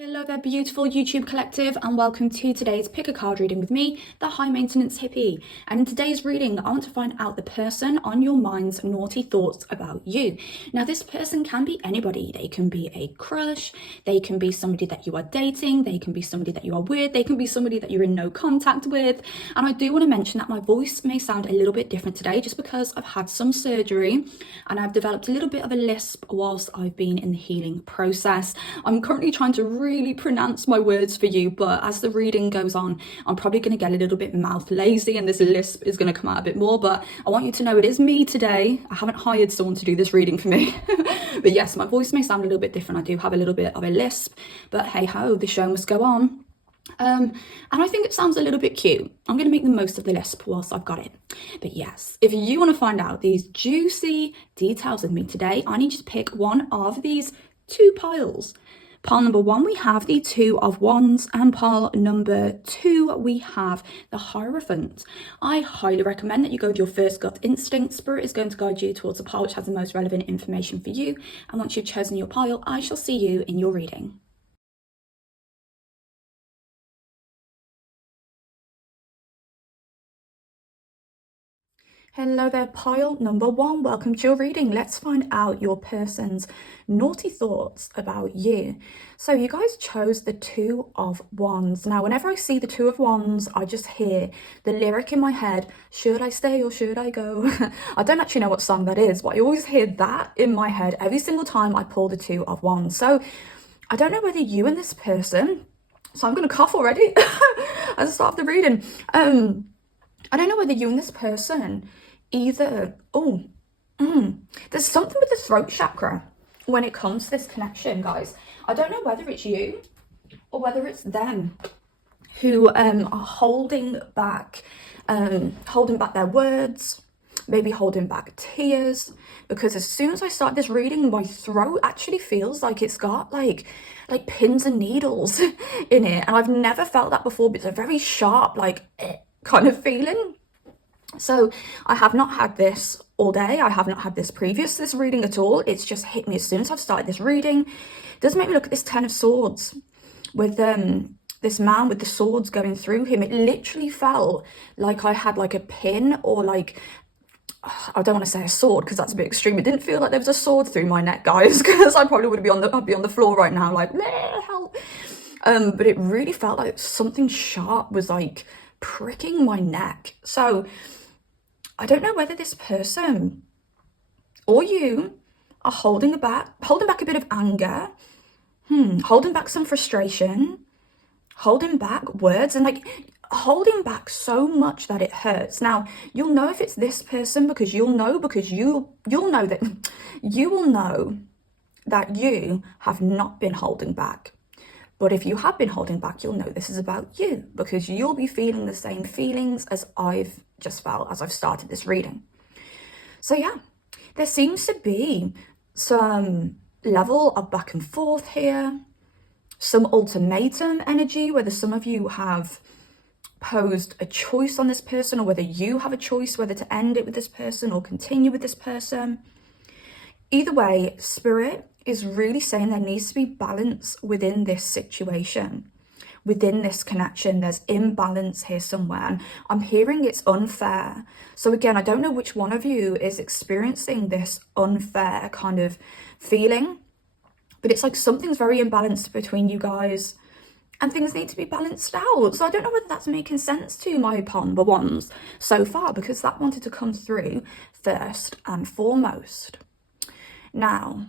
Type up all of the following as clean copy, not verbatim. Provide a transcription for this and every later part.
Hello there, beautiful YouTube collective, and welcome to today's pick a card reading with me, the high maintenance hippie. And in today's reading, I want to find out the person on your mind's naughty thoughts about you. Now, this person can be anybody. They can be a crush, they can be somebody that you are dating, they can be somebody that you are with, they can be somebody that you're in no contact with. And I do want to mention that my voice may sound a little bit different today just because I've had some surgery and I've developed a little bit of a lisp whilst I've been in the healing process. I'm currently trying to really pronounce my words for you, but as the reading goes on, I'm probably going to get a little bit mouth lazy and this lisp is going to come out a bit more. But I want you to know it is me today. I haven't hired someone to do this reading for me. But yes, my voice may sound a little bit different. I do have a little bit of a lisp, but hey ho, the show must go on. And I think it sounds a little bit cute. I'm going to make the most of the lisp whilst I've got it. But yes, if you want to find out these juicy details with me today, I need you to pick one of these two piles. Pile number one, we have the Two of Wands, and pile number two, we have the Hierophant. I highly recommend that you go with your first gut instinct. Spirit is going to guide you towards a pile which has the most relevant information for you. And once you've chosen your pile, I shall see you in your reading. Hello there, pile number one. Welcome to your reading. Let's find out your person's naughty thoughts about you. So you guys chose the Two of Wands. Now, whenever I see the Two of Wands, I just hear the lyric in my head, should I stay or should I go? I don't actually know what song that is, but I always hear that in my head every single time I pull the Two of Wands. So I don't know whether you and this person, so I'm going to cough already at the start of the reading. I don't know whether you and this person either, there's something with the throat chakra when it comes to this connection, guys. I don't know whether it's you or whether it's them who are holding back their words, maybe holding back tears, because as soon as I start this reading, my throat actually feels like it's got like pins and needles in it, and I've never felt that before, but it's a very sharp kind of feeling. So I have not had this all day. I have not had this previous to this reading at all. It's just hit me as soon as I've started this reading. It does make me look at this Ten of Swords with this man with the swords going through him. It literally felt like I had like a pin, or like, I don't want to say a sword because that's a bit extreme. It didn't feel like there was a sword through my neck, guys, because I probably would be I'd be on the floor right now like, help. But it really felt like something sharp was like pricking my neck. So I don't know whether this person or you are holding back a bit of anger, holding back some frustration, holding back words, and like holding back so much that it hurts. Now, you'll know if it's this person because you'll know that you will know that you have not been holding back. But if you have been holding back, you'll know this is about you, because you'll be feeling the same feelings as I've just felt as I've started this reading. So yeah, there seems to be some level of back and forth here, some ultimatum energy, whether some of you have posed a choice on this person, or whether you have a choice whether to end it with this person or continue with this person. Either way, Spirit is really saying there needs to be balance within this situation, within this connection. There's imbalance here somewhere, and I'm hearing it's unfair. So again, I don't know which one of you is experiencing this unfair kind of feeling, but it's like something's very imbalanced between you guys and things need to be balanced out. So I don't know whether that's making sense to my pile number ones so far, because that wanted to come through first and foremost. Now,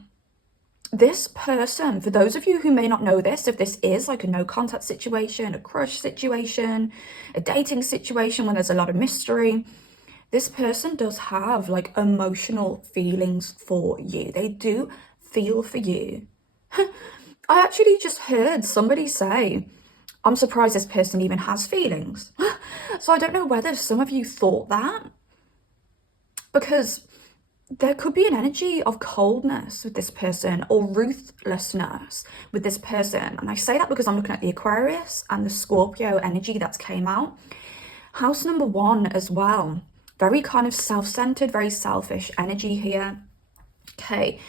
this person, for those of you who may not know this, if this is like a no contact situation, a crush situation, a dating situation when there's a lot of mystery, this person does have like emotional feelings for you. They do feel for you. I actually just heard somebody say, I'm surprised this person even has feelings. So I don't know whether some of you thought that, because there could be an energy of coldness with this person, or ruthlessness with this person. And I say that because I'm looking at the Aquarius and the Scorpio energy that's came out. House number one as well. Very kind of self-centered, very selfish energy here. Okay,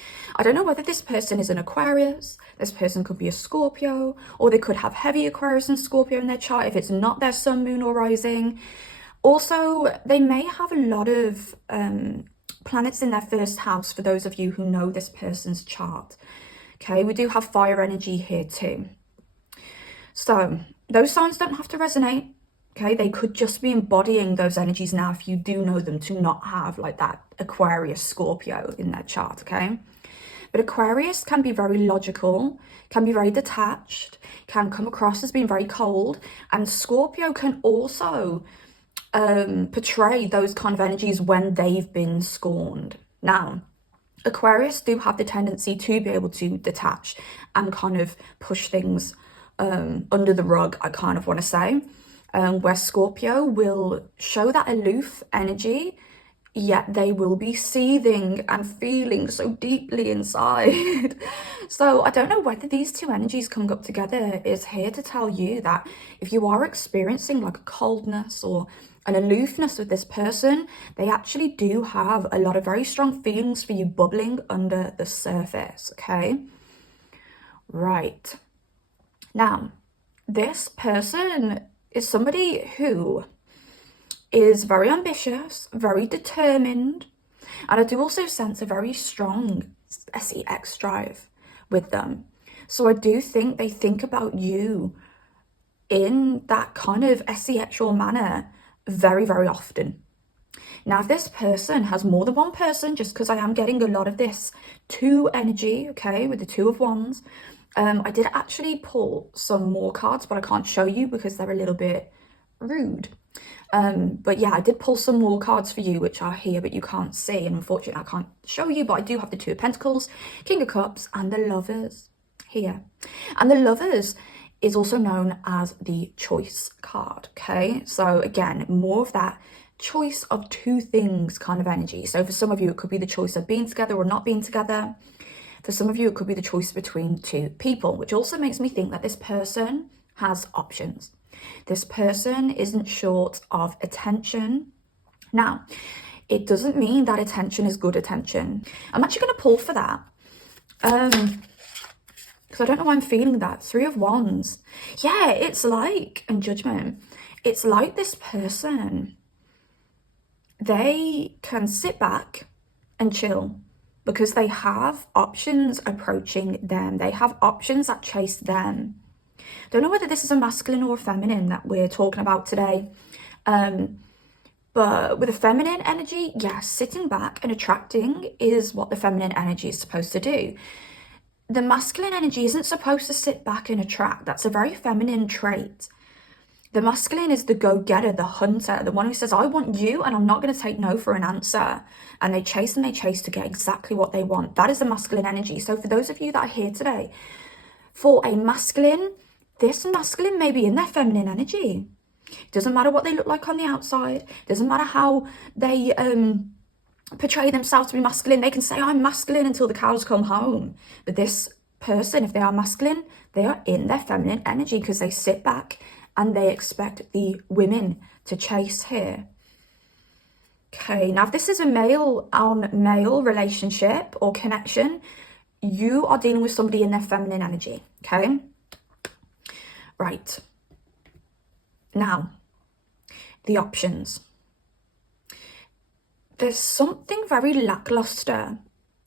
I don't know whether this person is an Aquarius, this person could be a Scorpio, or they could have heavy Aquarius and Scorpio in their chart if it's not their sun, moon, or rising. Also, they may have a lot of planets in their first house for those of you who know this person's chart. Okay, we do have fire energy here too. So those signs don't have to resonate. Okay, they could just be embodying those energies now if you do know them to not have like that Aquarius Scorpio in their chart, okay? But Aquarius can be very logical, can be very detached, can come across as being very cold, and Scorpio can also portray those kind of energies when they've been scorned. Now, Aquarius do have the tendency to be able to detach and kind of push things under the rug, I kind of want to say, where Scorpio will show that aloof energy, yet they will be seething and feeling so deeply inside. So I don't know whether these two energies coming up together is here to tell you that if you are experiencing like a coldness or an aloofness with this person, they actually do have a lot of very strong feelings for you bubbling under the surface, okay? Right. Now, this person is somebody who is very ambitious, very determined, and I do also sense a very strong sex drive with them. So I do think they think about you in that kind of sexual manner very, very often. Now, if this person has more than one person, just because I am getting a lot of this two energy, okay, with the Two of Wands, I did actually pull some more cards, but I can't show you because they're a little bit rude. But yeah, I did pull some more cards for you, which are here, but you can't see. And unfortunately, I can't show you, but I do have the Two of Pentacles, King of Cups, and the Lovers here. And the Lovers is also known as the choice card, okay? So again, more of that choice of two things kind of energy. So for some of you, it could be the choice of being together or not being together. For some of you, it could be the choice between two people, which also makes me think that this person has options. This person isn't short of attention. Now, it doesn't mean that attention is good attention. I'm actually going to pull for that. Because I don't know why I'm feeling that. Three of Wands. Yeah, it's like, and Judgment, it's like this person, they can sit back and chill because they have options approaching them. They have options that chase them. Don't know whether this is a masculine or a feminine that we're talking about today. But with a feminine energy, yes, sitting back and attracting is what the feminine energy is supposed to do. The masculine energy isn't supposed to sit back and attract. That's a very feminine trait. The masculine is the go-getter, the hunter, the one who says, I want you and I'm not going to take no for an answer. And they chase to get exactly what they want. That is the masculine energy. So for those of you that are here today, for a masculine, this masculine may be in their feminine energy. It doesn't matter what they look like on the outside. It doesn't matter how they portray themselves to be masculine. They can say, I'm masculine until the cows come home. But this person, if they are masculine, they are in their feminine energy because they sit back and they expect the women to chase here. Okay, now if this is a male on male relationship or connection, you are dealing with somebody in their feminine energy, okay? Right. Now, the options. There's something very lackluster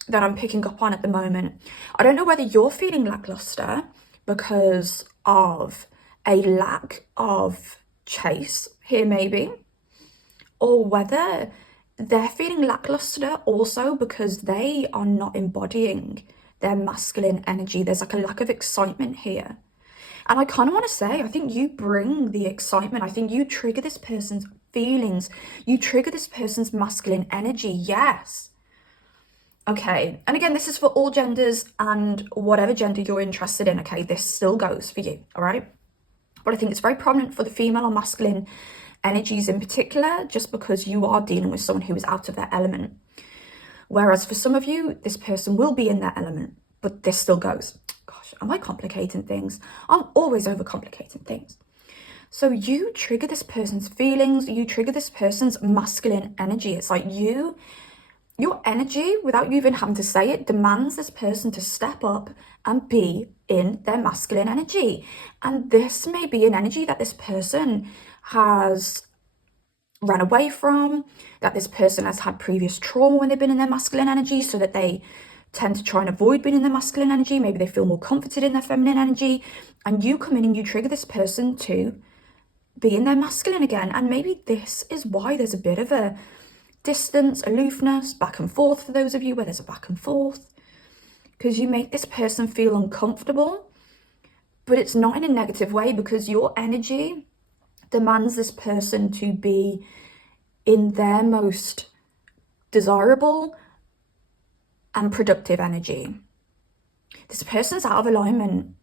that I'm picking up on at the moment. I don't know whether you're feeling lackluster because of a lack of chase here maybe, or whether they're feeling lackluster also because they are not embodying their masculine energy. There's like a lack of excitement here. And I kind of want to say, I think you bring the excitement. I think you trigger this person's feelings. You trigger this person's masculine energy. Yes. Okay. And again, this is for all genders and whatever gender you're interested in. Okay. This still goes for you. All right. But I think it's very prominent for the female or masculine energies in particular, just because you are dealing with someone who is out of their element. Whereas for some of you, this person will be in their element, but this still goes. Gosh, am I complicating things? I'm always overcomplicating things. So you trigger this person's feelings, you trigger this person's masculine energy. It's like you your energy, without you even having to say it, demands this person to step up and be in their masculine energy. And this may be an energy that this person has ran away from, that this person has had previous trauma when they've been in their masculine energy, so that they tend to try and avoid being in their masculine energy. Maybe they feel more comforted in their feminine energy, and you come in and you trigger this person to be in their masculine again. And maybe this is why there's a bit of a distance, aloofness, back and forth for those of you where there's a back and forth, because you make this person feel uncomfortable, but it's not in a negative way, because your energy demands this person to be in their most desirable and productive energy. This person's out of alignment,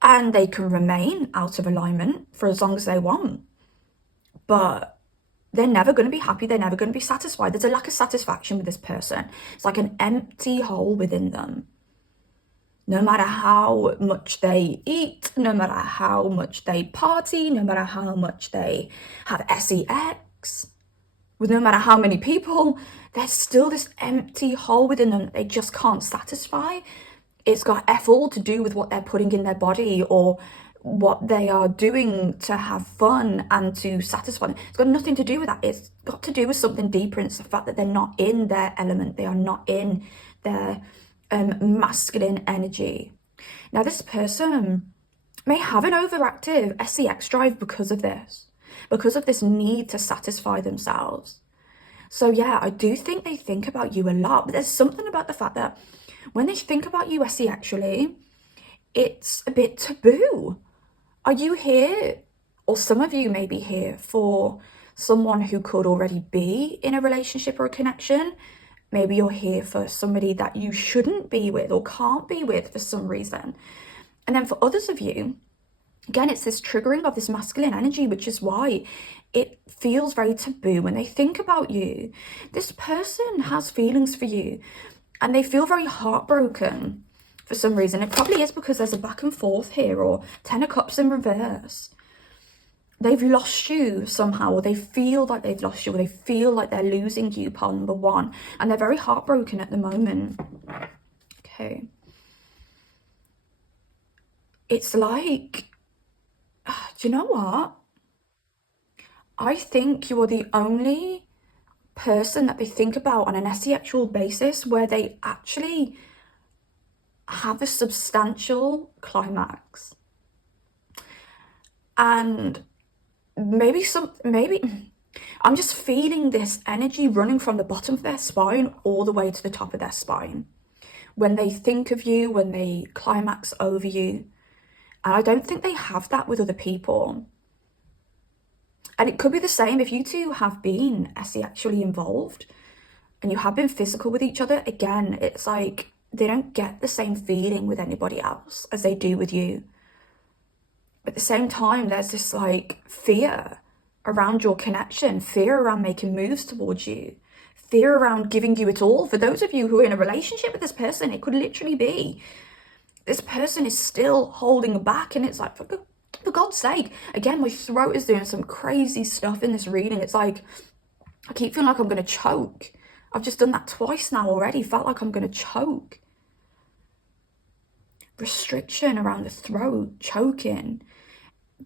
and they can remain out of alignment for as long as they want, but they're never going to be happy. They're never going to be satisfied. There's a lack of satisfaction with this person. It's like an empty hole within them. No matter how much they eat, no matter how much they party, no matter how much they have sex, with no matter how many people, there's still this empty hole within them that they just can't satisfy. It's got F all to do with what they're putting in their body or what they are doing to have fun and to satisfy them. It's got nothing to do with that. It's got to do with something deeper, and it's the fact that they're not in their element. They are not in their masculine energy. Now, this person may have an overactive sex drive because of this need to satisfy themselves. So yeah, I do think they think about you a lot, but there's something about the fact that when they think about you sexually, it's a bit taboo. Are you here, or some of you may be here, for someone who could already be in a relationship or a connection? Maybe you're here for somebody that you shouldn't be with or can't be with for some reason. And then for others of you, again, it's this triggering of this masculine energy, which is why it feels very taboo when they think about you. This person has feelings for you, and they feel very heartbroken for some reason. It probably is because there's a back and forth here, or 10 of Cups in reverse. They've lost you somehow, or they feel like they've lost you, or they feel like they're losing you, pile number one, and they're very heartbroken at the moment. Okay. It's like, do you know what? I think you are the only person that they think about on an asexual basis where they actually have a substantial climax. And maybe I'm just feeling this energy running from the bottom of their spine all the way to the top of their spine when they think of you, when they climax over you. And I don't think they have that with other people. And it could be the same if you two have been sexually involved and you have been physical with each other. Again, it's like they don't get the same feeling with anybody else as they do with you. At the same time, there's this like fear around your connection, fear around making moves towards you, fear around giving you it all. For those of you who are in a relationship with this person, it could literally be this person is still holding back, and it's like, for God's sake. Again, my throat is doing some crazy stuff in this reading. It's like, I keep feeling like I'm going to choke. I've just done that twice now already. Felt like I'm going to choke. Restriction around the throat, choking.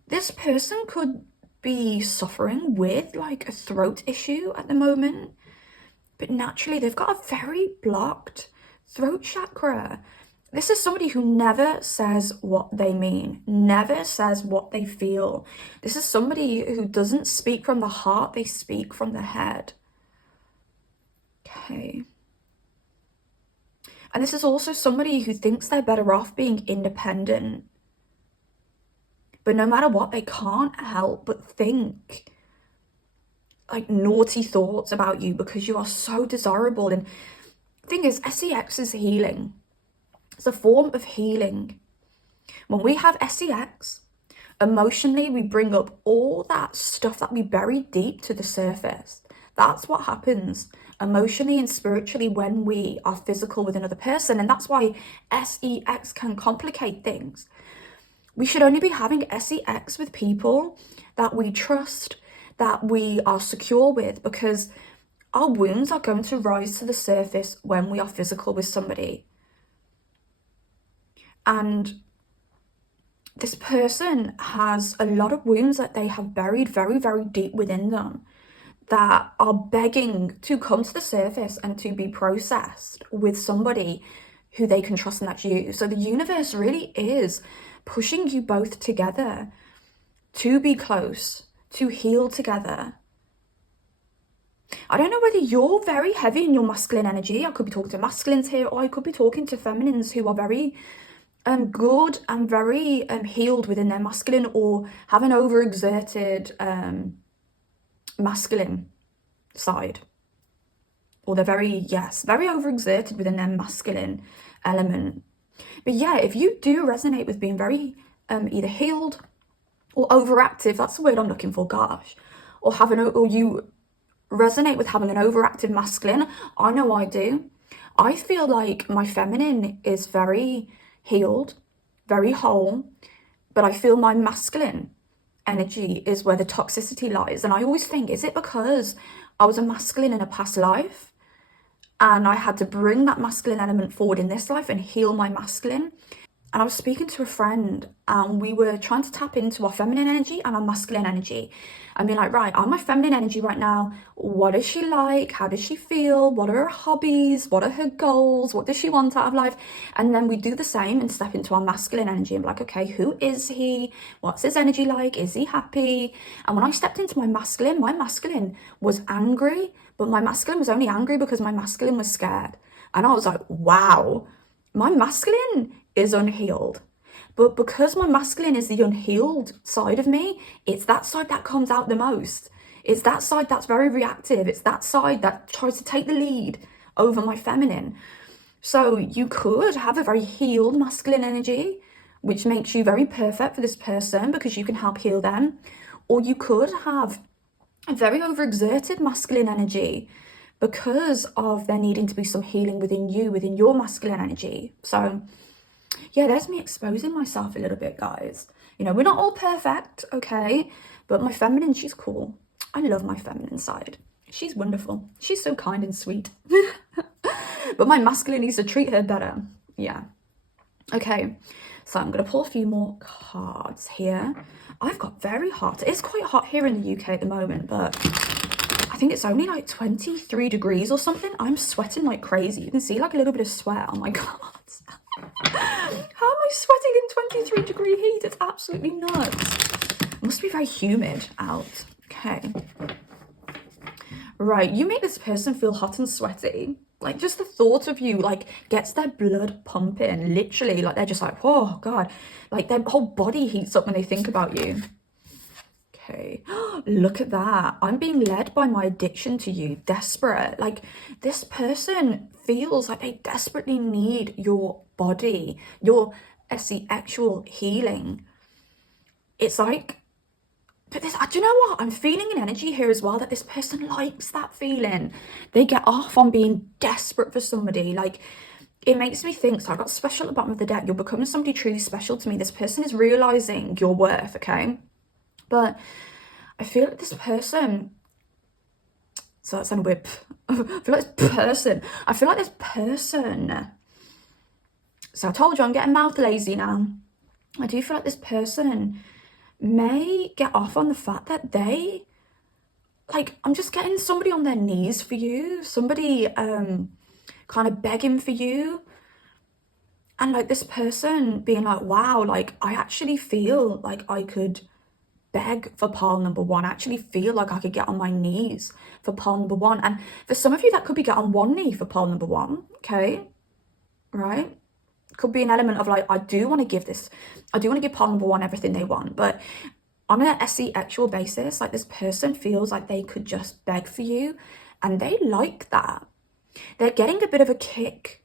This person could be suffering with like a throat issue at the moment, but naturally they've got a very blocked throat chakra. This is somebody who never says what they mean, never says what they feel. This is somebody who doesn't speak from the heart, they speak from the head. Okay. And this is also somebody who thinks they're better off being independent. But no matter what, they can't help but think like naughty thoughts about you because you are so desirable. And the thing is, sex is healing. It's a form of healing. When we have sex, emotionally, we bring up all that stuff that we bury deep to the surface. That's what happens emotionally and spiritually when we are physical with another person. And that's why sex can complicate things. We should only be having sex with people that we trust, that we are secure with, because our wounds are going to rise to the surface when we are physical with somebody. And this person has a lot of wounds that they have buried very, very deep within them that are begging to come to the surface and to be processed with somebody who they can trust, and that's you. So the universe really is pushing you both together to be close, to heal together. I don't know whether you're very heavy in your masculine energy. I could be talking to masculines here, or I could be talking to feminines who are very good and very healed within their masculine, or have an overexerted masculine side, or they're very overexerted within their masculine element. But yeah, if you do resonate with being very either healed or overactive, that's the word I'm looking for, gosh, or you resonate with having an overactive masculine, I know I do. I feel like my feminine is very healed, very whole, but I feel my masculine energy is where the toxicity lies. And I always think, is it because I was a masculine in a past life and I had to bring that masculine element forward in this life and heal my masculine? And I was speaking to a friend and we were trying to tap into our feminine energy and our masculine energy. I mean, like, right, I'm my feminine energy right now. What is she like? How does she feel? What are her hobbies? What are her goals? What does she want out of life? And then we do the same and step into our masculine energy and be like, okay, who is he? What's his energy like? Is he happy? And when I stepped into my masculine was angry, but my masculine was only angry because my masculine was scared. And I was like, wow, my masculine is unhealed. But because my masculine is the unhealed side of me, it's that side that comes out the most. It's that side that's very reactive. It's that side that tries to take the lead over my feminine. So you could have a very healed masculine energy, which makes you very perfect for this person because you can help heal them. Or you could have a very overexerted masculine energy because of there needing to be some healing within you, within your masculine energy. So yeah, there's me exposing myself a little bit, guys. You know, we're not all perfect, okay? But my feminine, she's cool. I love my feminine side. She's wonderful. She's so kind and sweet. But my masculine needs to treat her better. Yeah. Okay, so I'm going to pull a few more cards here. I've got very hot. It's quite hot here in the UK at the moment, but I think it's only like 23 degrees or something. I'm sweating like crazy. You can see like a little bit of sweat. Oh my God. How am I sweating in 23-degree heat? It's absolutely nuts. It must be very humid out. Okay. Right, you make this person feel hot and sweaty. Like, just the thought of you, like, gets their blood pumping, literally. Like, they're just like, oh, God. Like, their whole body heats up when they think about you. Okay, look at that. I'm being led by my addiction to you, desperate. Like, this person feels like they desperately need your body, your actual healing. It's like, but this, do you know what? I'm feeling an energy here as well that this person likes that feeling. They get off on being desperate for somebody. Like, it makes me think, so I got special at the bottom of the deck. You're becoming somebody truly special to me. This person is realizing your worth, okay? But I feel like this person, so that's on a whip. I feel like this person, so I told you I'm getting mouth lazy now. I do feel like this person may get off on the fact that they, like, I'm just getting somebody on their knees for you, somebody kind of begging for you. And like this person being like, wow, like I actually feel like I could beg for pile number one. I actually feel like I could get on my knees for pile number one. And for some of you, that could be get on one knee for pile number one, okay? Right? Could be an element of like, I do want to give pile number one everything they want. But on an SE actual basis, like this person feels like they could just beg for you. And they like that. They're getting a bit of a kick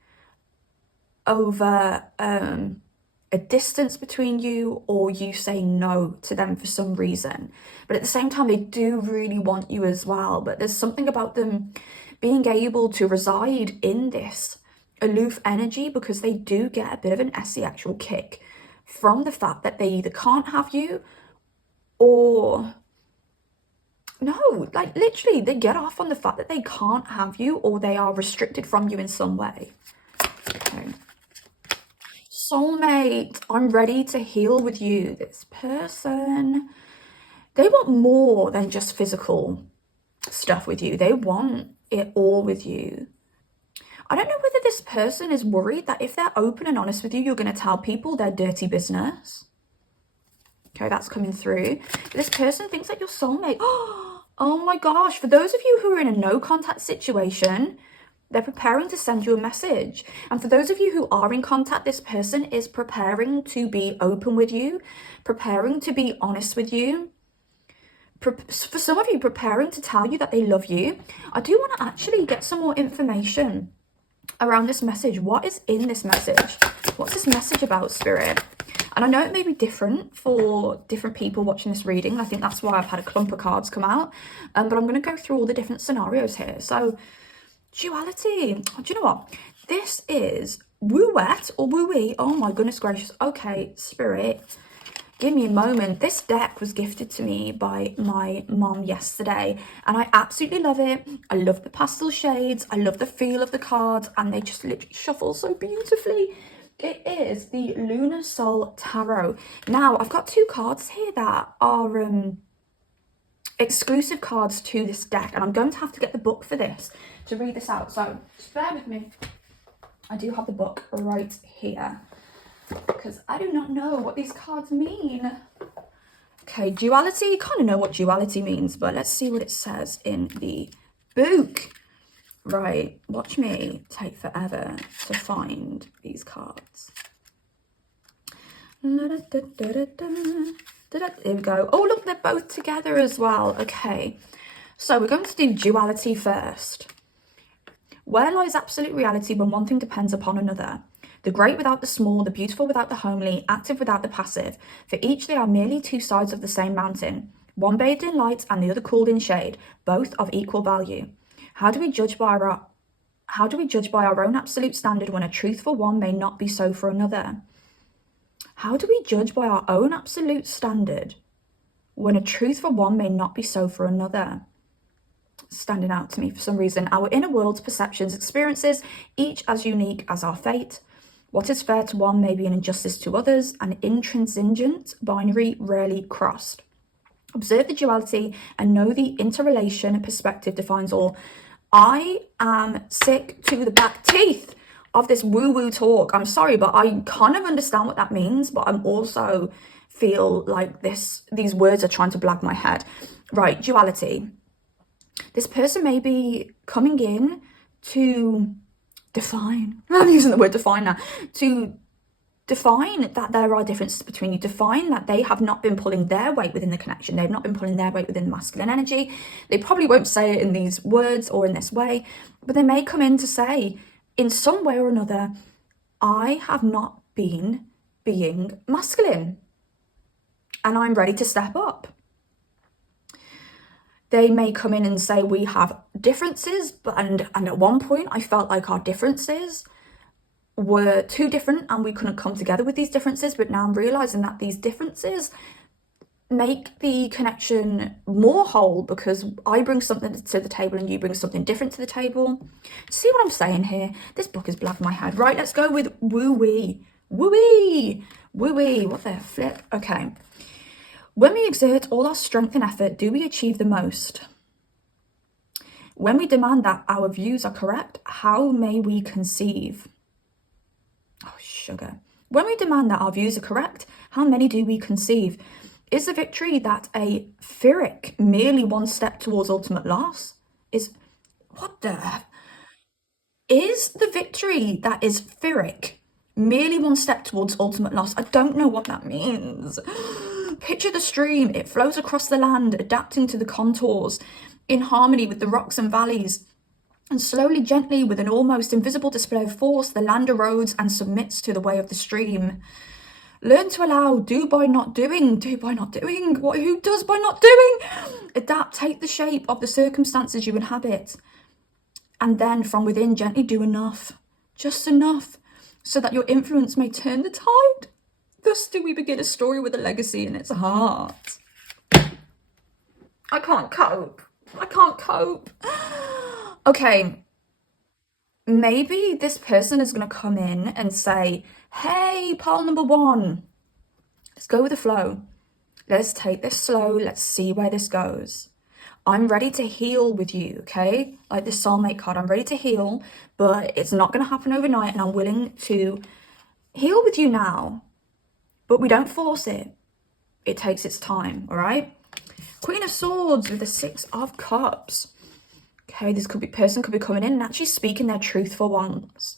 over a distance between you, or you saying no to them for some reason. But at the same time, they do really want you as well. But there's something about them being able to reside in this aloof energy because they do get a bit of an SE actual kick from the fact that they either can't have you or No, like literally they get off on the fact that they can't have you or they are restricted from you in some way. Okay. Soulmate, I'm ready to heal with you. This person, they want more than just physical stuff with you. They want it all with you. I don't know whether this person is worried that if they're open and honest with you, you're going to tell people their dirty business. Okay, that's coming through. This person thinks that you're soulmate. Oh my gosh. For those of you who are in a no contact situation, they're preparing to send you a message. And for those of you who are in contact, this person is preparing to be open with you, preparing to be honest with you. For some of you, preparing to tell you that they love you. I do want to actually get some more information around this message. What is in this message? What's this message about, Spirit? And I know it may be different for different people watching this reading. I think that's why I've had a clump of cards come out. But I'm going to go through all the different scenarios here. So, duality. Do you know what? This is woo-wet or woo-wee. Oh my goodness gracious. Okay, Spirit, give me a moment. This deck was gifted to me by my mom yesterday and I absolutely love it. I love the pastel shades. I love the feel of the cards and they just literally shuffle so beautifully. It is the Lunar Soul Tarot. Now, I've got two cards here that are exclusive cards to this deck and I'm going to have to get the book for this to read this out. So just bear with me. I do have the book right here because I do not know what these cards mean. Okay, duality. You kind of know what duality means, but let's see what it says in the book. Right, watch me take forever to find these cards. Here we go. Oh, look, they're both together as well. Okay, so we're going to do duality first. Where lies absolute reality when one thing depends upon another? The great without the small, the beautiful without the homely, active without the passive. For each they are merely two sides of the same mountain, one bathed in light and the other cooled in shade, both of equal value. How do we judge by our own absolute standard when a truth for one may not be so for another? How do we judge by our own absolute standard when a truth for one may not be so for another? Standing out to me for some reason. Our inner world's perceptions, experiences, each as unique as our fate. What is fair to one may be an injustice to others, an intransigent binary rarely crossed. Observe the duality and know the interrelation and perspective defines all. I am sick to the back teeth of this woo-woo talk. I'm sorry, but I kind of understand what that means, but I'm also feel like these words are trying to blag my head. Right, duality. This person may be coming in to define, I'm using the word define now, to define that there are differences between you, define that they have not been pulling their weight within the connection, they've not been pulling their weight within the masculine energy. They probably won't say it in these words or in this way, but they may come in to say, in some way or another, I have not been being masculine and I'm ready to step up. They may come in and say, we have differences, and at one point I felt like our differences were too different and we couldn't come together with these differences, but now I'm realizing that these differences make the connection more whole because I bring something to the table and you bring something different to the table. See what I'm saying here? This book is blabbing my head. Right, let's go with woo-wee. Woo-wee. Woo-wee. What the flip? Okay. When we exert all our strength and effort, do we achieve the most? When we demand that our views are correct, how may we conceive? Oh, sugar. When we demand that our views are correct, how many do we conceive? Is the victory that a Pyrrhic merely one step towards ultimate loss? Is the victory that is Pyrrhic merely one step towards ultimate loss? I don't know what that means. Picture the stream. It flows across the land, adapting to the contours, in harmony with the rocks and valleys. And slowly, gently, with an almost invisible display of force, the land erodes and submits to the way of the stream. Learn to allow, do by not doing, do by not doing. Who does by not doing? Adapt, take the shape of the circumstances you inhabit. And then from within, gently do enough, just enough, so that your influence may turn the tide. Thus do we begin a story with a legacy in its heart. I can't cope. I can't cope. Okay, maybe this person is going to come in and say, hey, pile number one, let's go with the flow. Let's take this slow. Let's see where this goes. I'm ready to heal with you, okay? Like this soulmate card, I'm ready to heal, but it's not going to happen overnight, and I'm willing to heal with you now, but we don't force it. It takes its time, all right? Queen of Swords with the Six of Cups. Okay, this person could be coming in and actually speaking their truth for once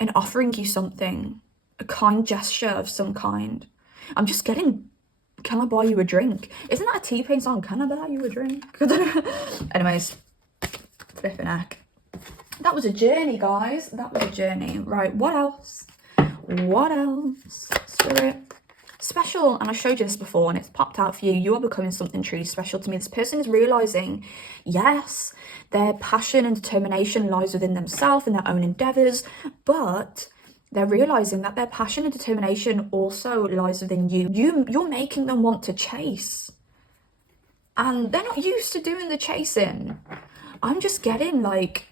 and offering you something, a kind gesture of some kind. I'm just getting, can I buy you a drink? Isn't that a T-Pain song? Can I buy you a drink? Anyways, flipping heck. That was a journey, guys. That was a journey. Right, what else? What else? Spirit. Special, and I showed you this before and it's popped out for you. You are becoming something truly special to me. This person is realizing, yes, their passion and determination lies within themselves and their own endeavors, but they're realizing that their passion and determination also lies within you. You're making them want to chase, and they're not used to doing the chasing. I'm just getting like,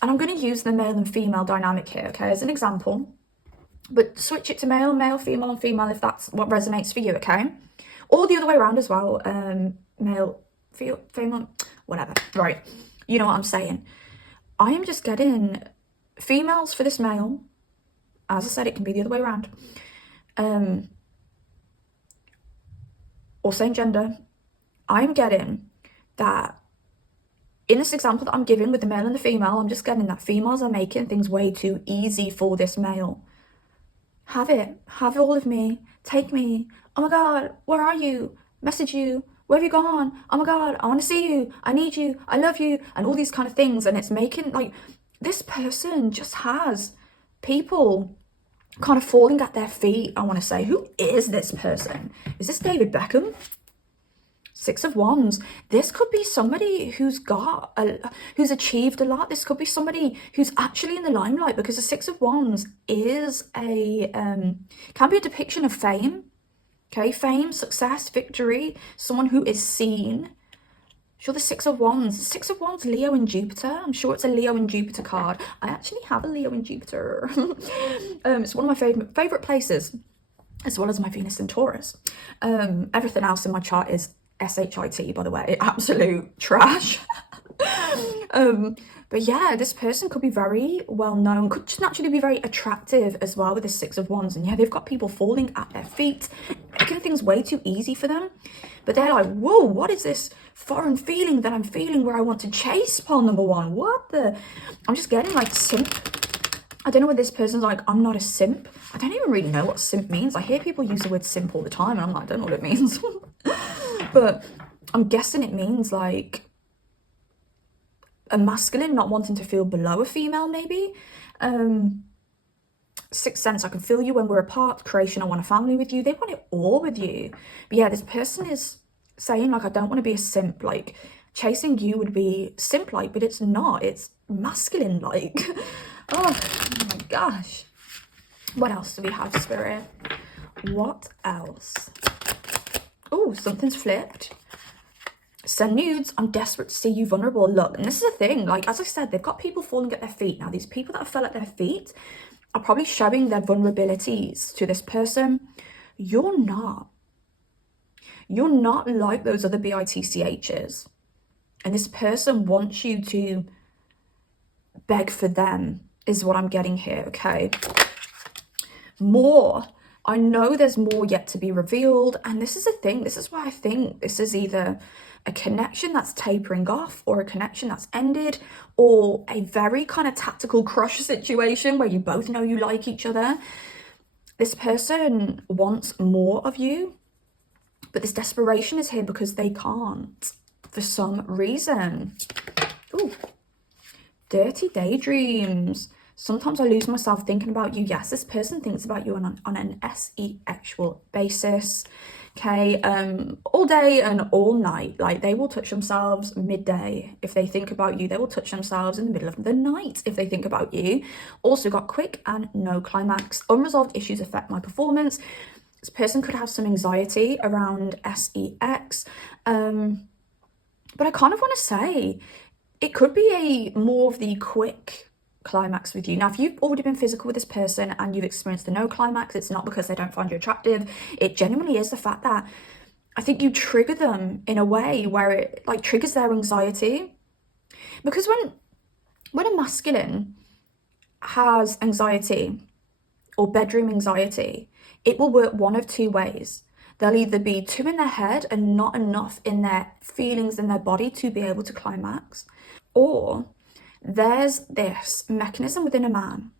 and I'm going to use the male and female dynamic here, okay, as an example. But switch it to male, male, female, and female if that's what resonates for you, okay? Or the other way around as well. Male, female, whatever. Right. You know what I'm saying. I am just getting females for this male. As I said, it can be the other way around. Or same gender. I'm getting that in this example that I'm giving with the male and the female, I'm just getting that females are making things way too easy for this male. Have it. Have all of me. Take me. Oh my God, where are you? Message you. Where have you gone? Oh my God, I want to see you. I need you. I love you. And all these kind of things. And it's making, like, this person just has people kind of falling at their feet, I want to say. Who is this person? Is this David Beckham? Six of Wands. This could be somebody who's achieved a lot. This could be somebody who's actually in the limelight, because the Six of Wands is can be a depiction of fame. Okay, fame, success, victory, someone who is seen. Sure, the Six of Wands, Leo and Jupiter. I'm sure it's a Leo and Jupiter card. I actually have a Leo and Jupiter. It's one of my favorite places, as well as my Venus and Taurus. Everything else in my chart is SHIT, by the way, absolute trash. But yeah, this person could be very well known, could just naturally be very attractive as well with the Six of Wands. And yeah, they've got people falling at their feet, making things way too easy for them. But they're like, whoa, what is this foreign feeling that I'm feeling where I want to chase pile number one? What the? I'm just getting like simp. I don't know what this person's like, I'm not a simp. I don't even really know what simp means. I hear people use the word simp all the time and I'm like, I don't know what it means. But I'm guessing it means like a masculine not wanting to feel below a female, maybe. Sixth sense, I can feel you when we're apart. Creation, I want a family with you. They want it all with you. But yeah, this person is saying like, I don't want to be a simp. Like, chasing you would be simp-like, but it's not. It's masculine-like. Oh my gosh. What else do we have, Spirit? What else? Oh, something's flipped. Send nudes. I'm desperate to see you vulnerable. Look, and this is the thing. Like, as I said, they've got people falling at their feet. Now, these people that have fell at their feet are probably showing their vulnerabilities to this person. You're not. You're not like those other BITCHs. And this person wants you to beg for them, is what I'm getting here, okay? More. I know there's more yet to be revealed, and this is a thing. This is why I think this is either a connection that's tapering off, or a connection that's ended, or a very kind of tactical crush situation where you both know you like each other. This person wants more of you, but this desperation is here because they can't for some reason. Ooh. Dirty daydreams. Sometimes I lose myself thinking about you. Yes, this person thinks about you on an sexual basis. Okay, all day and all night. Like, they will touch themselves midday if they think about you. They will touch themselves in the middle of the night if they think about you. Also got quick and no climax. Unresolved issues affect my performance. This person could have some anxiety around sex. But I kind of want to say it could be more of the quick climax with you. Now, if you've already been physical with this person and you've experienced the no climax, it's not because they don't find you attractive. It genuinely is the fact that I think you trigger them in a way where it like triggers their anxiety. Because when a masculine has anxiety or bedroom anxiety, it will work one of two ways. They'll either be too in their head and not enough in their feelings in their body to be able to climax, or there's this mechanism within a man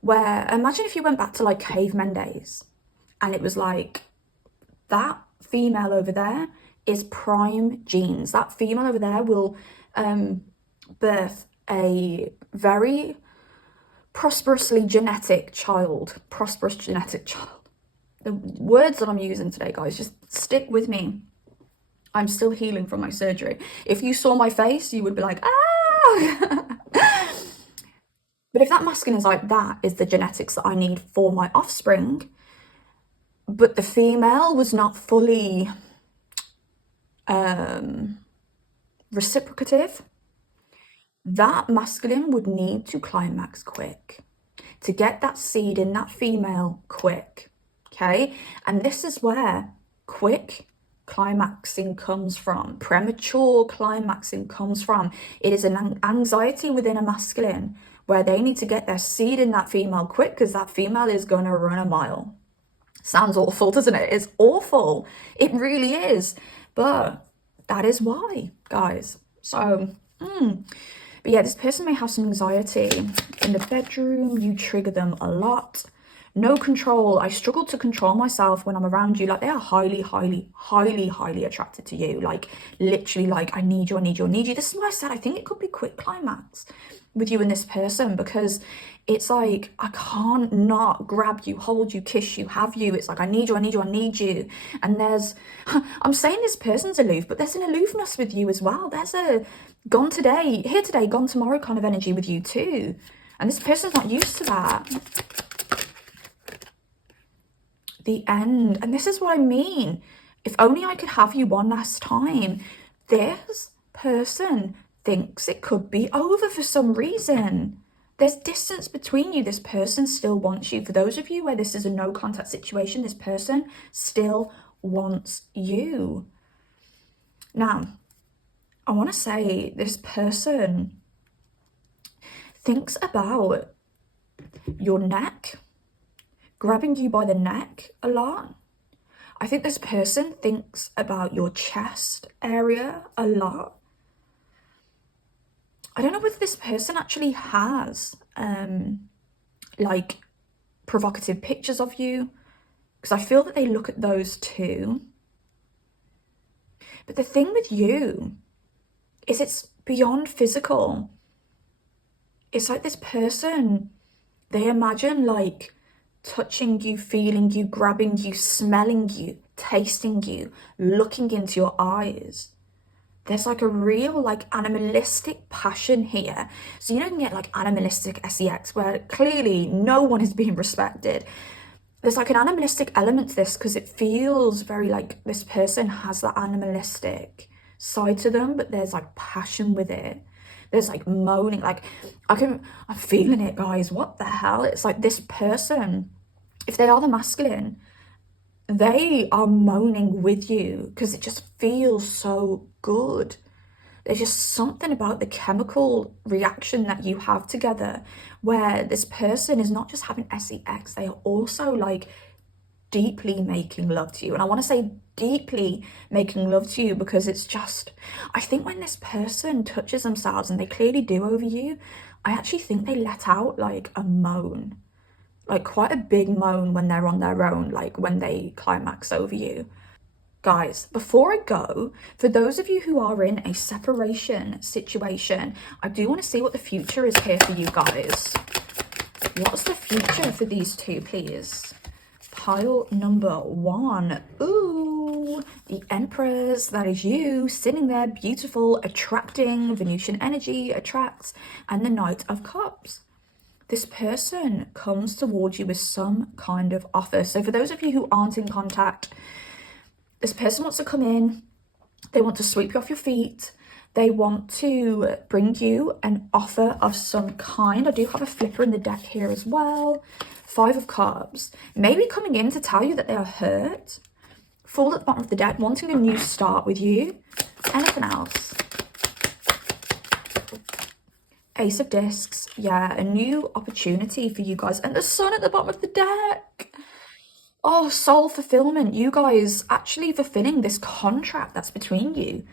where, imagine if you went back to like cavemen days and it was like, that female over there is prime genes. That female over there will birth a very prosperous genetic child. The words that I'm using today, guys, just stick with me. I'm still healing from my surgery. If you saw my face, you would be like, ah! But if that masculine is like, that is the genetics that I need for my offspring, but the female was not fully reciprocative, that masculine would need to climax quick to get that seed in that female quick. Okay, and this is where quick climaxing comes from, premature climaxing comes from. It is an anxiety within a masculine where they need to get their seed in that female quick because that female is going to run a mile. Sounds awful, doesn't it? It's awful. It really is. But that is why, guys. So, but yeah, this person may have some anxiety in the bedroom. You trigger them a lot. No control. I struggle to control myself when I'm around you. Like, they are highly, highly, highly, highly attracted to you. Like, literally, like, I need you, I need you, I need you. This is why I said I think it could be quick climax with you and this person, because it's like, I can't not grab you, hold you, kiss you, have you. It's like, I need you, I need you, I need you. And there's, I'm saying this person's aloof, but there's an aloofness with you as well. There's a gone today, here today, gone tomorrow kind of energy with you too. And this person's not used to that. The end. And this is what I mean. If only I could have you one last time. This person thinks it could be over for some reason. There's distance between you. This person still wants you. For those of you where this is a no contact situation, this person still wants you. Now, I want to say this person thinks about your neck, grabbing you by the neck a lot. I think this person thinks about your chest area a lot. I don't know whether this person actually has like provocative pictures of you, because I feel that they look at those too. But the thing with you is it's beyond physical. It's like this person, they imagine like touching you, feeling you, grabbing you, smelling you, tasting you, looking into your eyes. There's like a real like animalistic passion here. So you don't get like animalistic sex where clearly no one is being respected. There's like an animalistic element to this because it feels very like this person has that animalistic side to them, but there's like passion with it. There's like moaning, like I'm feeling it, guys. What the hell? It's like this person, if they are the masculine, they are moaning with you because it just feels so good. There's just something about the chemical reaction that you have together where this person is not just having sex, they are also like deeply making love to you. And I want to say deeply making love to you because it's just, I think when this person touches themselves, and they clearly do over you, I actually think they let out like a moan, like quite a big moan when they're on their own, like when they climax over you. Guys, before I go, for those of you who are in a separation situation, I do want to see what the future is here for you guys. What's the future for these two, please? Pile number one. Ooh, the Empress. That is you sitting there, beautiful, attracting. Venusian energy attracts. And the Knight of Cups. this person comes towards you with some kind of offer. So for those of you who aren't in contact, this person wants to come in, they want to sweep you off your feet, they want to bring you an offer of some kind. I do have a flipper in the deck here as well. 5 of Cups. Maybe coming in to tell you that they are hurt. Fool at the bottom of the deck, wanting a new start with you. Anything else? Ace of Discs. Yeah, a new opportunity for you guys. And the Sun at the bottom of the deck. Oh, soul fulfillment. You guys actually fulfilling this contract that's between you.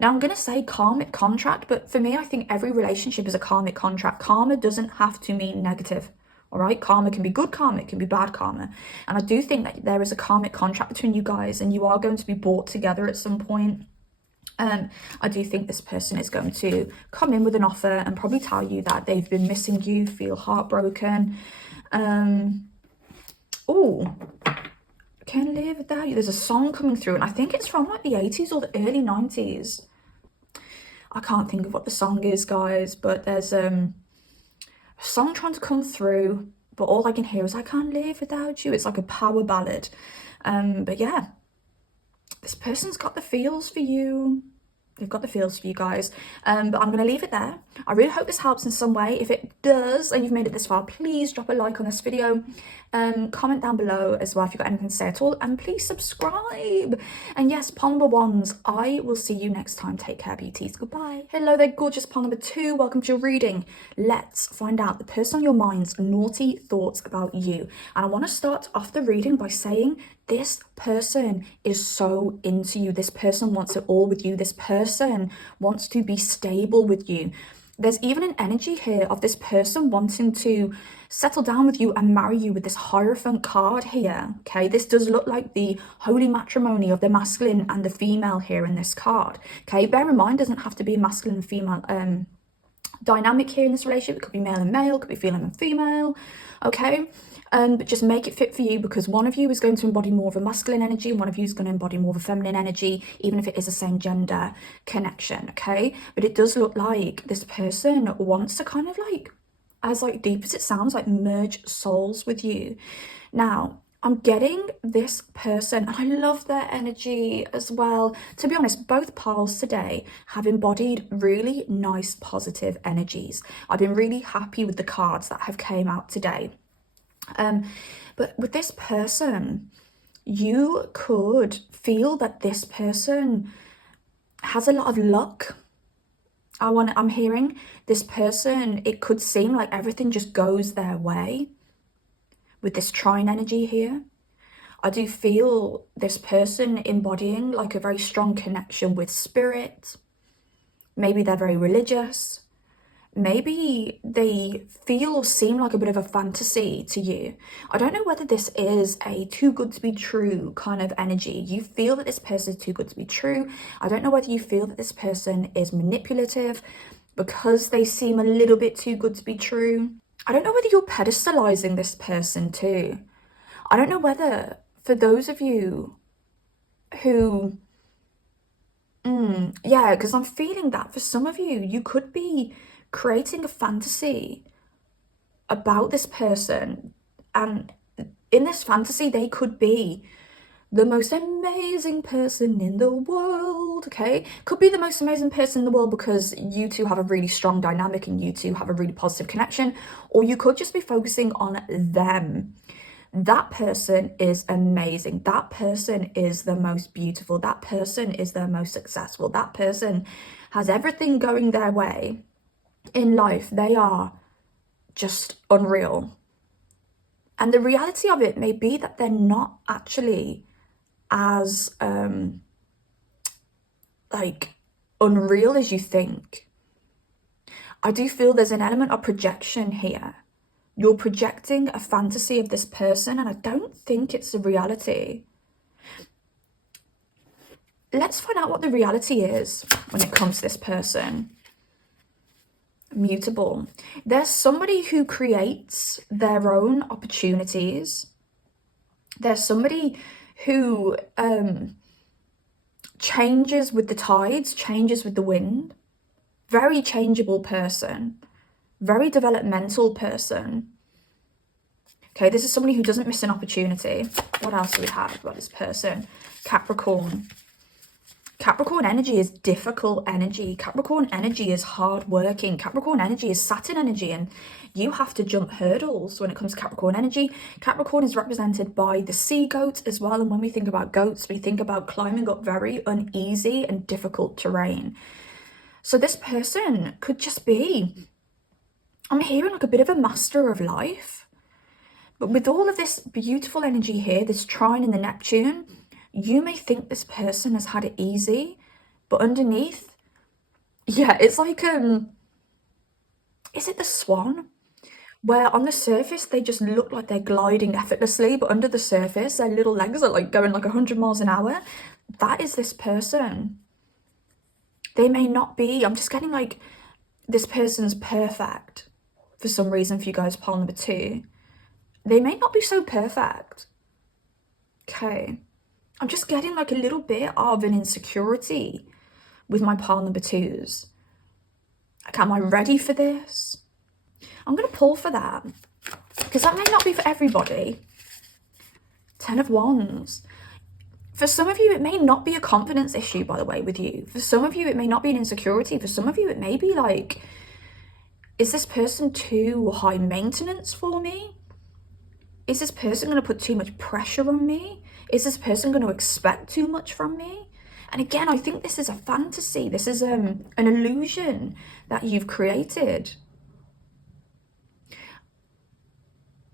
Now, I'm going to say karmic contract, but for me, I think every relationship is a karmic contract. Karma doesn't have to mean negative, all right? Karma can be good karma, it can be bad karma. And I do think that there is a karmic contract between you guys, and you are going to be brought together at some point. I do think this person is going to come in with an offer and probably tell you that they've been missing you, feel heartbroken. Oh, can't live without you. There's a song coming through, and I think it's from like the 80s or the early 90s. I can't think of what the song is, guys, but there's a song trying to come through, but all I can hear is I can't live without you. It's like a power ballad. But yeah, this person's got the feels for you. They've got the feels for you guys. But I'm going to leave it there. I really hope this helps in some way. If it does, and you've made it this far, please drop a like on this video. Comment down below as well if you've got anything to say at all. And please subscribe. And yes, pile number 1s, I will see you next time. Take care, beauties. Goodbye. Hello there, gorgeous pile number 2. Welcome to your reading. Let's find out the person on your mind's naughty thoughts about you. And I want to start off the reading by saying this person is so into you. This person wants it all with you. This person wants to be stable with you. There's even an energy here of this person wanting to settle down with you and marry you with this Hierophant card here. Okay, this does look like the holy matrimony of the masculine and the female here in this card. Okay, bear in mind, doesn't have to be a masculine and female dynamic here in this relationship. It could be male and male, could be female and female. Okay, but just make it fit for you, because one of you is going to embody more of a masculine energy and one of you is going to embody more of a feminine energy, even if it is the same gender connection. Okay, but it does look like this person wants to kind of like, as like deep as it sounds, like merge souls with you. Now, I'm getting this person, and I love their energy as well. To be honest, both piles today have embodied really nice, positive energies. I've been really happy with the cards that have came out today. But with this person, you could feel that this person has a lot of luck. I'm hearing this person, it could seem like everything just goes their way. With this trine energy here, I do feel this person embodying like a very strong connection with spirit. Maybe they're very religious. Maybe they feel or seem like a bit of a fantasy to you. I don't know whether this is a too good to be true kind of energy. You feel that this person is too good to be true. I don't know whether you feel that this person is manipulative because they seem a little bit too good to be true. I don't know whether you're pedestalizing this person too. I don't know whether, for those of you who, yeah, because I'm feeling that for some of you, you could be creating a fantasy about this person. And in this fantasy, they could be the most amazing person in the world, okay? Could be the most amazing person in the world because you two have a really strong dynamic and you two have a really positive connection, or you could just be focusing on them. That person is amazing. That person is the most beautiful. That person is the most successful. That person has everything going their way in life. They are just unreal. And the reality of it may be that they're not actually as like unreal as you think. I do feel there's an element of projection here. You're projecting a fantasy of this person, and I don't think it's a reality. Let's find out what the reality is when it comes to this person. Mutable. There's somebody who creates their own opportunities. There's somebody who changes with the tides, changes with the wind. Very changeable person. very developmental person. Okay, this is somebody who doesn't miss an opportunity. What else do we have about this person? Capricorn. Capricorn energy is difficult energy. Capricorn energy is hard-working. Capricorn energy is Saturn energy, and you have to jump hurdles when it comes to Capricorn energy. Capricorn is represented by the sea goat as well, and when we think about goats, we think about climbing up very uneasy and difficult terrain. So this person could just be, I'm hearing like a bit of a master of life. But with all of this beautiful energy here, this trine in the Neptune, you may think this person has had it easy, but underneath, yeah, it's like, is it the swan? Where on the surface, they just look like they're gliding effortlessly, but under the surface, their little legs are like going like 100 miles an hour. That is this person. They may not be, I'm just getting like, this person's perfect for some reason for you guys, pile number 2. They may not be so perfect. Okay. I'm just getting like a little bit of an insecurity with my pile number 2s. Like, am I ready for this? I'm going to pull for that because that may not be for everybody. 10 of Wands. For some of you, it may not be a confidence issue, by the way, with you. For some of you, it may not be an insecurity. For some of you, it may be like, is this person too high maintenance for me? Is this person going to put too much pressure on me? Is this person going to expect too much from me? And again, I think this is a fantasy. This is an illusion that you've created.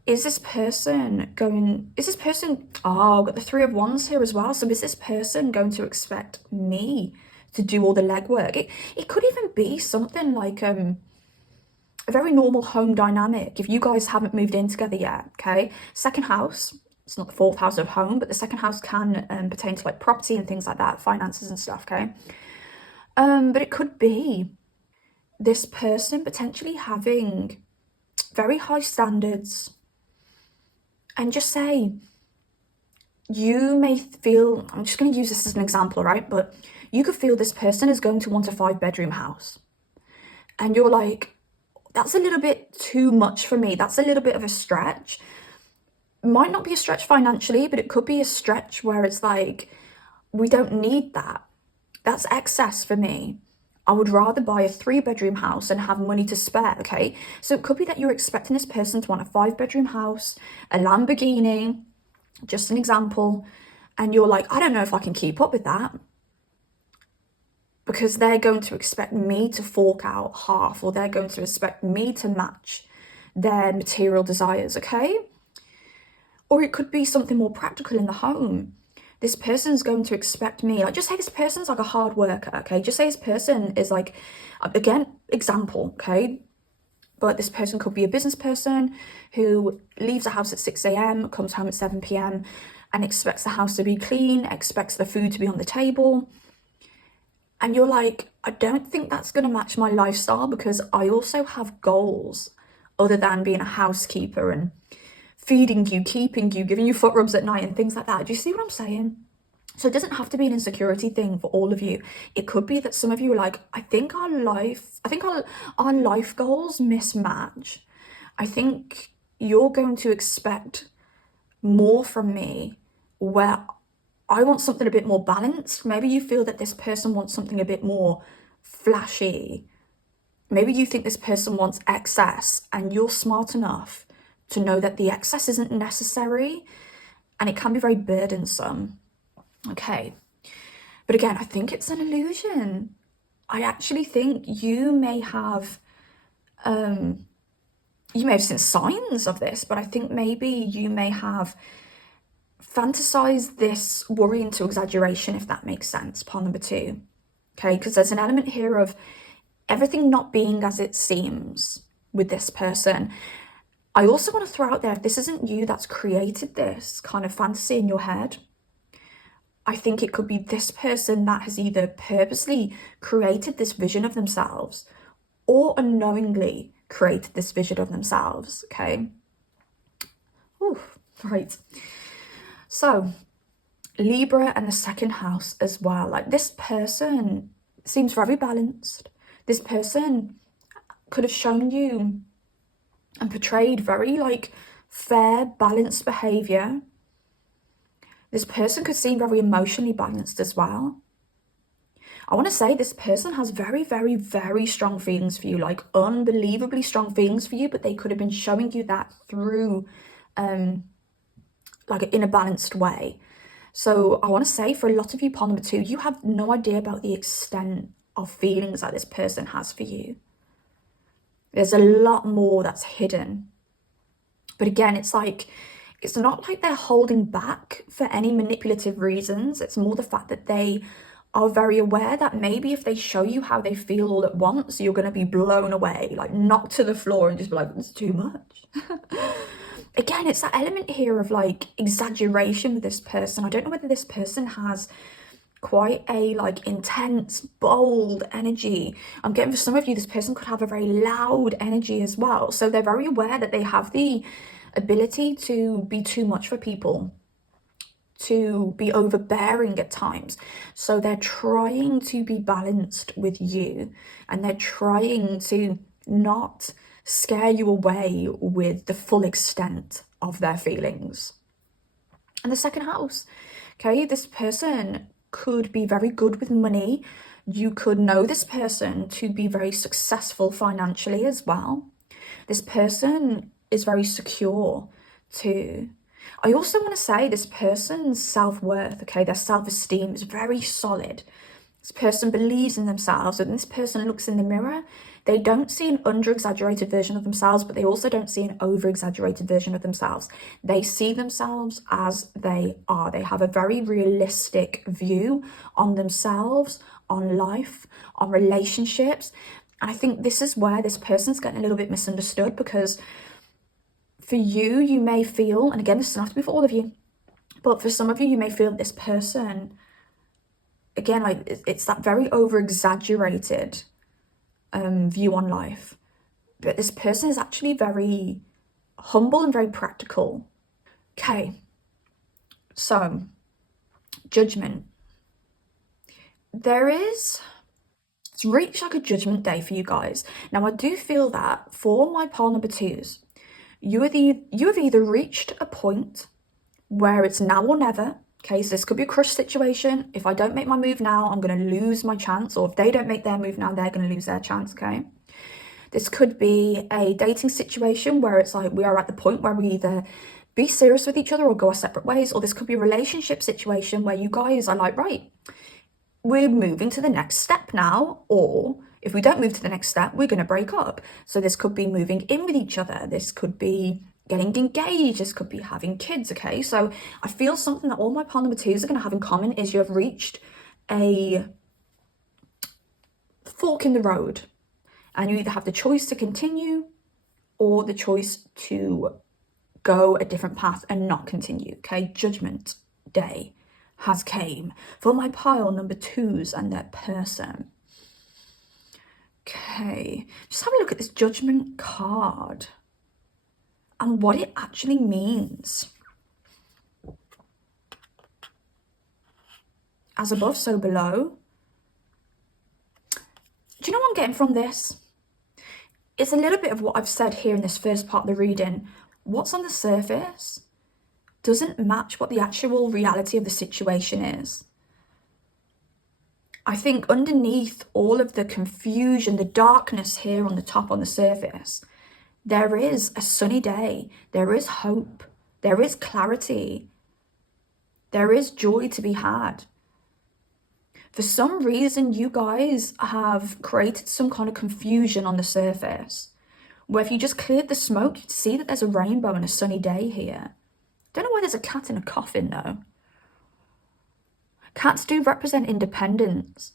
Is this person, oh, I've got the 3 of Wands here as well. So is this person going to expect me to do all the legwork? It could even be something like, a very normal home dynamic if you guys haven't moved in together yet, okay? Second house, it's not the 4th house of home, but the second house can pertain to like property and things like that, finances and stuff, okay? But it could be this person potentially having very high standards, and just say, you may feel, I'm just going to use this as an example, right? But you could feel this person is going to want a 5-bedroom house. And you're like, that's a little bit too much for me. That's a little bit of a stretch. Might not be a stretch financially, but it could be a stretch where it's like, we don't need that. That's excess for me. I would rather buy a 3-bedroom house and have money to spare, okay? So it could be that you're expecting this person to want a 5-bedroom house, a Lamborghini, just an example, and you're like, I don't know if I can keep up with that, because they're going to expect me to fork out half, or they're going to expect me to match their material desires, okay? Or it could be something more practical in the home. This person's going to expect me, like, just say this person's like a hard worker, okay? Just say this person is like, again, example, okay? But this person could be a business person who leaves the house at 6 a.m, comes home at 7 p.m, and expects the house to be clean, expects the food to be on the table. And you're like, I don't think that's going to match my lifestyle, because I also have goals other than being a housekeeper and feeding you, keeping you, giving you foot rubs at night and things like that. Do you see what I'm saying? So it doesn't have to be an insecurity thing for all of you. It could be that some of you are like, I think our life goals mismatch. I think you're going to expect more from me, where I want something a bit more balanced. Maybe you feel that this person wants something a bit more flashy. Maybe you think this person wants excess, and you're smart enough to know that the excess isn't necessary, and it can be very burdensome. Okay. But again, I think it's an illusion. I actually think you may have seen signs of this, but I think maybe you may have fantasized this worry into exaggeration, if that makes sense, part number 2. Okay, because there's an element here of everything not being as it seems with this person. I also want to throw out there, if this isn't you that's created this kind of fantasy in your head, I think it could be this person that has either purposely created this vision of themselves or unknowingly created this vision of themselves, okay? Ooh, right. So, Libra and the second house as well. Like, this person seems very balanced. This person could have shown you and portrayed very like fair, balanced behavior. This person could seem very emotionally balanced as well. I want to say this person has very, very, very strong feelings for you, like unbelievably strong feelings for you, but they could have been showing you that through like in a balanced way. So I want to say for a lot of you, part number two, you have no idea about the extent of feelings that this person has for you. There's a lot more that's hidden. But again, it's like, it's not like they're holding back for any manipulative reasons. It's more the fact that they are very aware that maybe if they show you how they feel all at once, you're going to be blown away, like knocked to the floor and just be like, it's too much. Again, it's that element here of like exaggeration with this person. I don't know whether this person has quite a like intense, bold energy. I'm getting for some of you, this person could have a very loud energy as well. So they're very aware that they have the ability to be too much for people, to be overbearing at times. So they're trying to be balanced with you, and they're trying to not scare you away with the full extent of their feelings. And the second house, okay, this person could be very good with money. You could know this person to be very successful financially as well. This person is very secure too. I also want to say this person's self-worth, okay, their self-esteem is very solid. This person believes in themselves, and this person looks in the mirror. They don't see an under-exaggerated version of themselves, but they also don't see an over-exaggerated version of themselves. They see themselves as they are. They have a very realistic view on themselves, on life, on relationships. And I think this is where this person's getting a little bit misunderstood, because for you, you may feel, and again, this doesn't have to be for all of you, but for some of you, you may feel this person, again, like it's that very over-exaggerated view on life. But this person is actually very humble and very practical. Okay, so judgment. It's reached like a judgment day for you guys. Now, I do feel that for my pile number twos, you have either reached a point where it's now or never. Okay, so this could be a crush situation. If I don't make my move now, I'm going to lose my chance. Or if they don't make their move now, they're going to lose their chance, okay? This could be a dating situation where it's like we are at the point where we either be serious with each other or go our separate ways. Or this could be a relationship situation where you guys are like, right, we're moving to the next step now. Or if we don't move to the next step, we're going to break up. So this could be moving in with each other. This could be getting engaged. This could be having kids, okay? So I feel something that all my pile number twos are going to have in common is you have reached a fork in the road, and you either have the choice to continue or the choice to go a different path and not continue, okay? Judgment day has came for my pile number twos and their person. Okay, just have a look at this judgment card and what it actually means. As above, so below. Do you know what I'm getting from this? It's a little bit of what I've said here in this first part of the reading. What's on the surface doesn't match what the actual reality of the situation is. I think underneath all of the confusion, the darkness here on the top, on the surface, there is a sunny day, there is hope, there is clarity, there is joy to be had. For some reason, you guys have created some kind of confusion on the surface, where if you just cleared the smoke, you'd see that there's a rainbow and a sunny day here. Don't know why there's a cat in a coffin though. Cats do represent independence.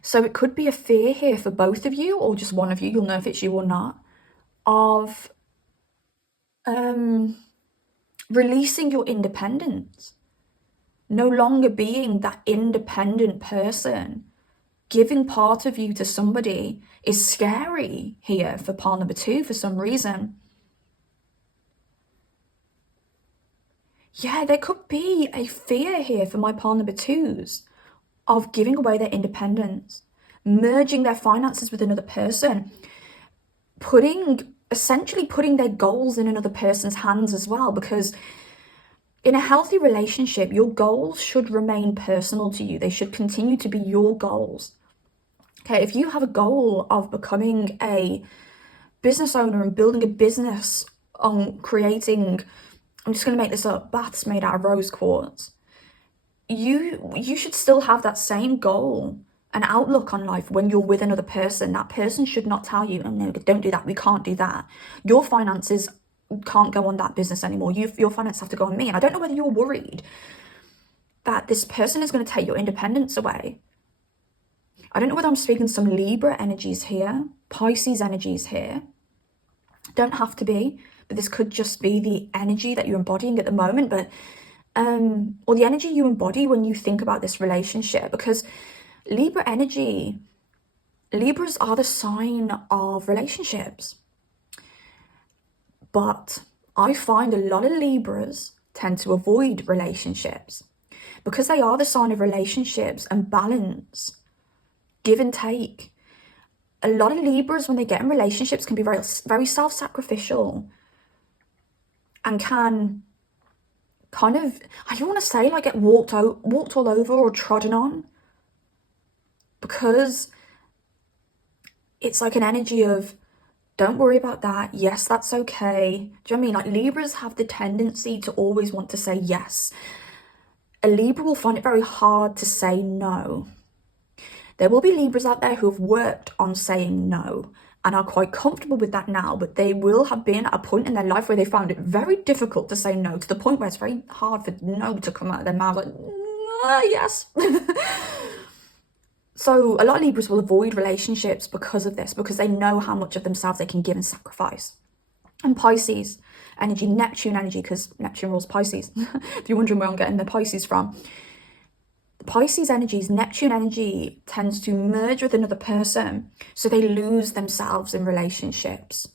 So it could be a fear here for both of you, or just one of you, you'll know if it's you or not, of releasing your independence. No longer being that independent person. Giving part of you to somebody is scary here for pile number two for some reason. Yeah, there could be a fear here for my pile number twos of giving away their independence. merging their finances with another person, essentially putting their goals in another person's hands as well, because in a healthy relationship, your goals should remain personal to you. They should continue to be your goals. Okay, if you have a goal of becoming a business owner and building a business on creating, I'm just going to make this up, baths made out of rose quartz, you should still have that same goal and outlook on life when you're with another person. That person should not tell you, oh no, don't do that, we can't do that. Your finances can't go on that business anymore. Your finances have to go on me. And I don't know whether you're worried that this person is going to take your independence away. I don't know whether I'm speaking some Libra energies here, Pisces energies here. Don't have to be, but this could just be the energy that you're embodying at the moment, but or the energy you embody when you think about this relationship, because Libra energy, Libras are the sign of relationships. But I find a lot of Libras tend to avoid relationships because they are the sign of relationships and balance, give and take. A lot of Libras, when they get in relationships, can be very, very self-sacrificial and can kind of, I don't want to say like get walked all over or trodden on, because it's like an energy of, don't worry about that. Yes, that's okay. Do you know what I mean? Like Libras have the tendency to always want to say yes. A Libra will find it very hard to say no. There will be Libras out there who have worked on saying no and are quite comfortable with that now, but they will have been at a point in their life where they found it very difficult to say no, to the point where it's very hard for no to come out of their mouth like, yes. So a lot of Libras will avoid relationships because of this, because they know how much of themselves they can give and sacrifice. And Pisces energy, Neptune energy, because Neptune rules Pisces, if you're wondering where I'm getting the Pisces from. Pisces energies, Neptune energy tends to merge with another person, so they lose themselves in relationships.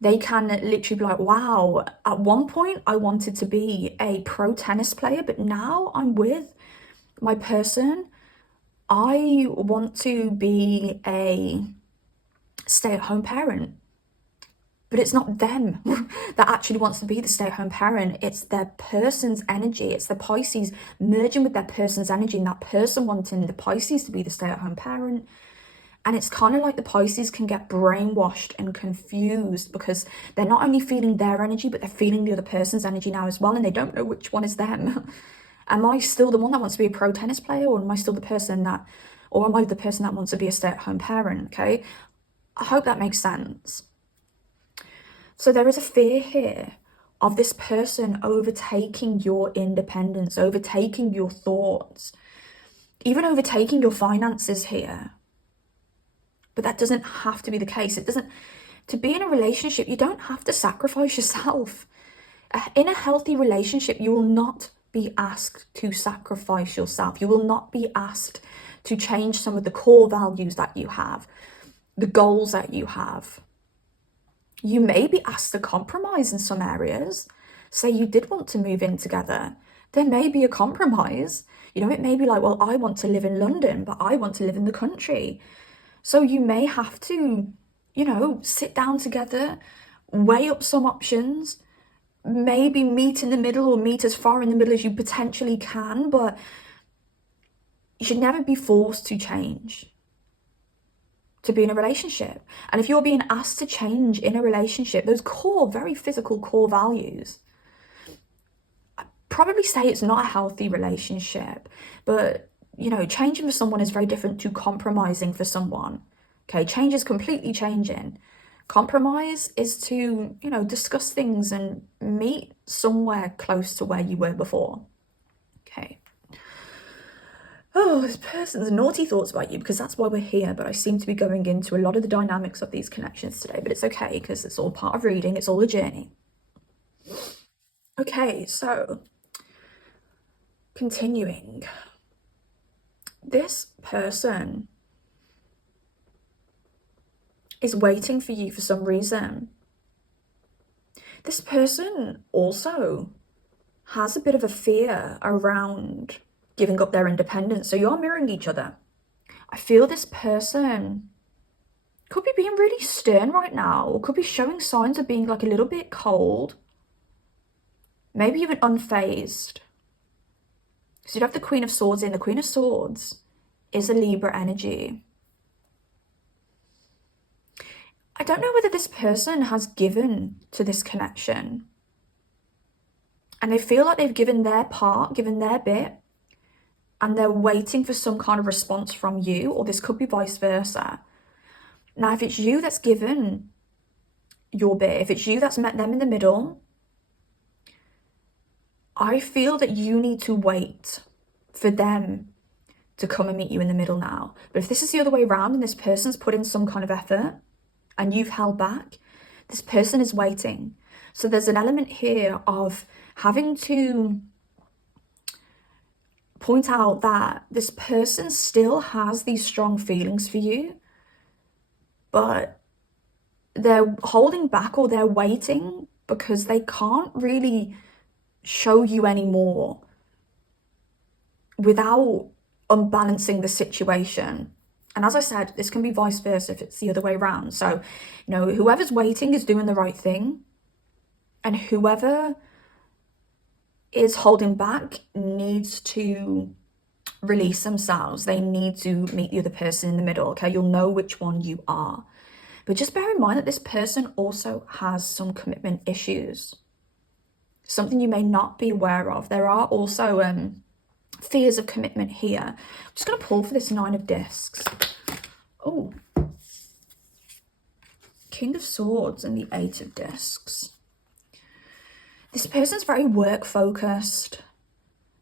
They can literally be like, wow, at one point I wanted to be a pro tennis player, but now I'm with my person. I want to be a stay-at-home parent, but it's not them that actually wants to be the stay-at-home parent. It's their person's energy. It's the Pisces merging with their person's energy, and that person wanting the Pisces to be the stay-at-home parent. And it's kind of like the Pisces can get brainwashed and confused because they're not only feeling their energy, but they're feeling the other person's energy now as well, and they don't know which one is them. Am I still the one that wants to be a pro tennis player, or am I still the person that, or am I the person that wants to be a stay-at-home parent? Okay, I hope that makes sense. So there is a fear here of this person overtaking your independence, overtaking your thoughts, even overtaking your finances here. But that doesn't have to be the case. It doesn't, to be in a relationship, you don't have to sacrifice yourself. In a healthy relationship, you will not be asked to sacrifice yourself. You will not be asked to change some of the core values that you have, the goals that you have. You may be asked to compromise in some areas. Say you did want to move in together, there may be a compromise. You know, it may be like, well, I want to live in London, but I want to live in the country. So you may have to, you know, sit down together, weigh up some options, maybe meet in the middle or meet as far in the middle as you potentially can, but you should never be forced to change to be in a relationship. And if you're being asked to change in a relationship, those core, very physical core values, I'd probably say it's not a healthy relationship. But, you know, changing for someone is very different to compromising for someone. Okay, change is completely changing. Compromise is to, you know, discuss things and meet somewhere close to where you were before. Okay. Oh, this person's naughty thoughts about you, because that's why we're here. But I seem to be going into a lot of the dynamics of these connections today, but it's okay because it's all part of reading. It's all a journey. Okay, so continuing. This person is waiting for you for some reason. This person also has a bit of a fear around giving up their independence. So you're mirroring each other. I feel this person could be being really stern right now, or could be showing signs of being like a little bit cold, maybe even unfazed. So you have the Queen of Swords in. The Queen of Swords is a Libra energy. I don't know whether this person has given to this connection and they feel like they've given their part, given their bit, and they're waiting for some kind of response from you, or this could be vice versa. Now, if it's you that's given your bit, if it's you that's met them in the middle, I feel that you need to wait for them to come and meet you in the middle now. But if this is the other way around and this person's put in some kind of effort and you've held back, this person is waiting. So there's an element here of having to point out that this person still has these strong feelings for you, but they're holding back or they're waiting because they can't really show you anymore without unbalancing the situation. And as I said, this can be vice versa if it's the other way around. So, you know, whoever's waiting is doing the right thing, and whoever is holding back needs to release themselves. They need to meet the other person in the middle, okay? You'll know which one you are. But just bear in mind that this person also has some commitment issues, something you may not be aware of. There are also fears of commitment here. I'm just going to pull for this Nine of Discs. Oh, King of Swords and the Eight of Discs. This person's very work focused.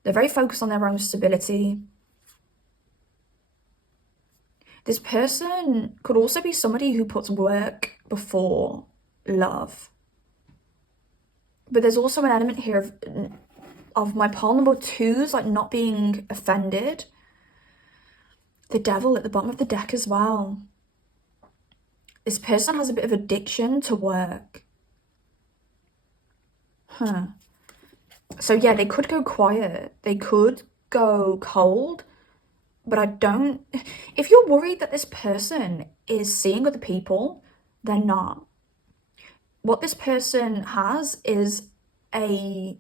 They're very focused on their own stability. This person could also be somebody who puts work before love. But there's also an element here of my pile number 2s, like not being offended. The Devil at the bottom of the deck as well. This person has a bit of addiction to work. So yeah, they could go quiet. They could go cold. But I don't... If you're worried that this person is seeing other people, they're not. What this person has is a...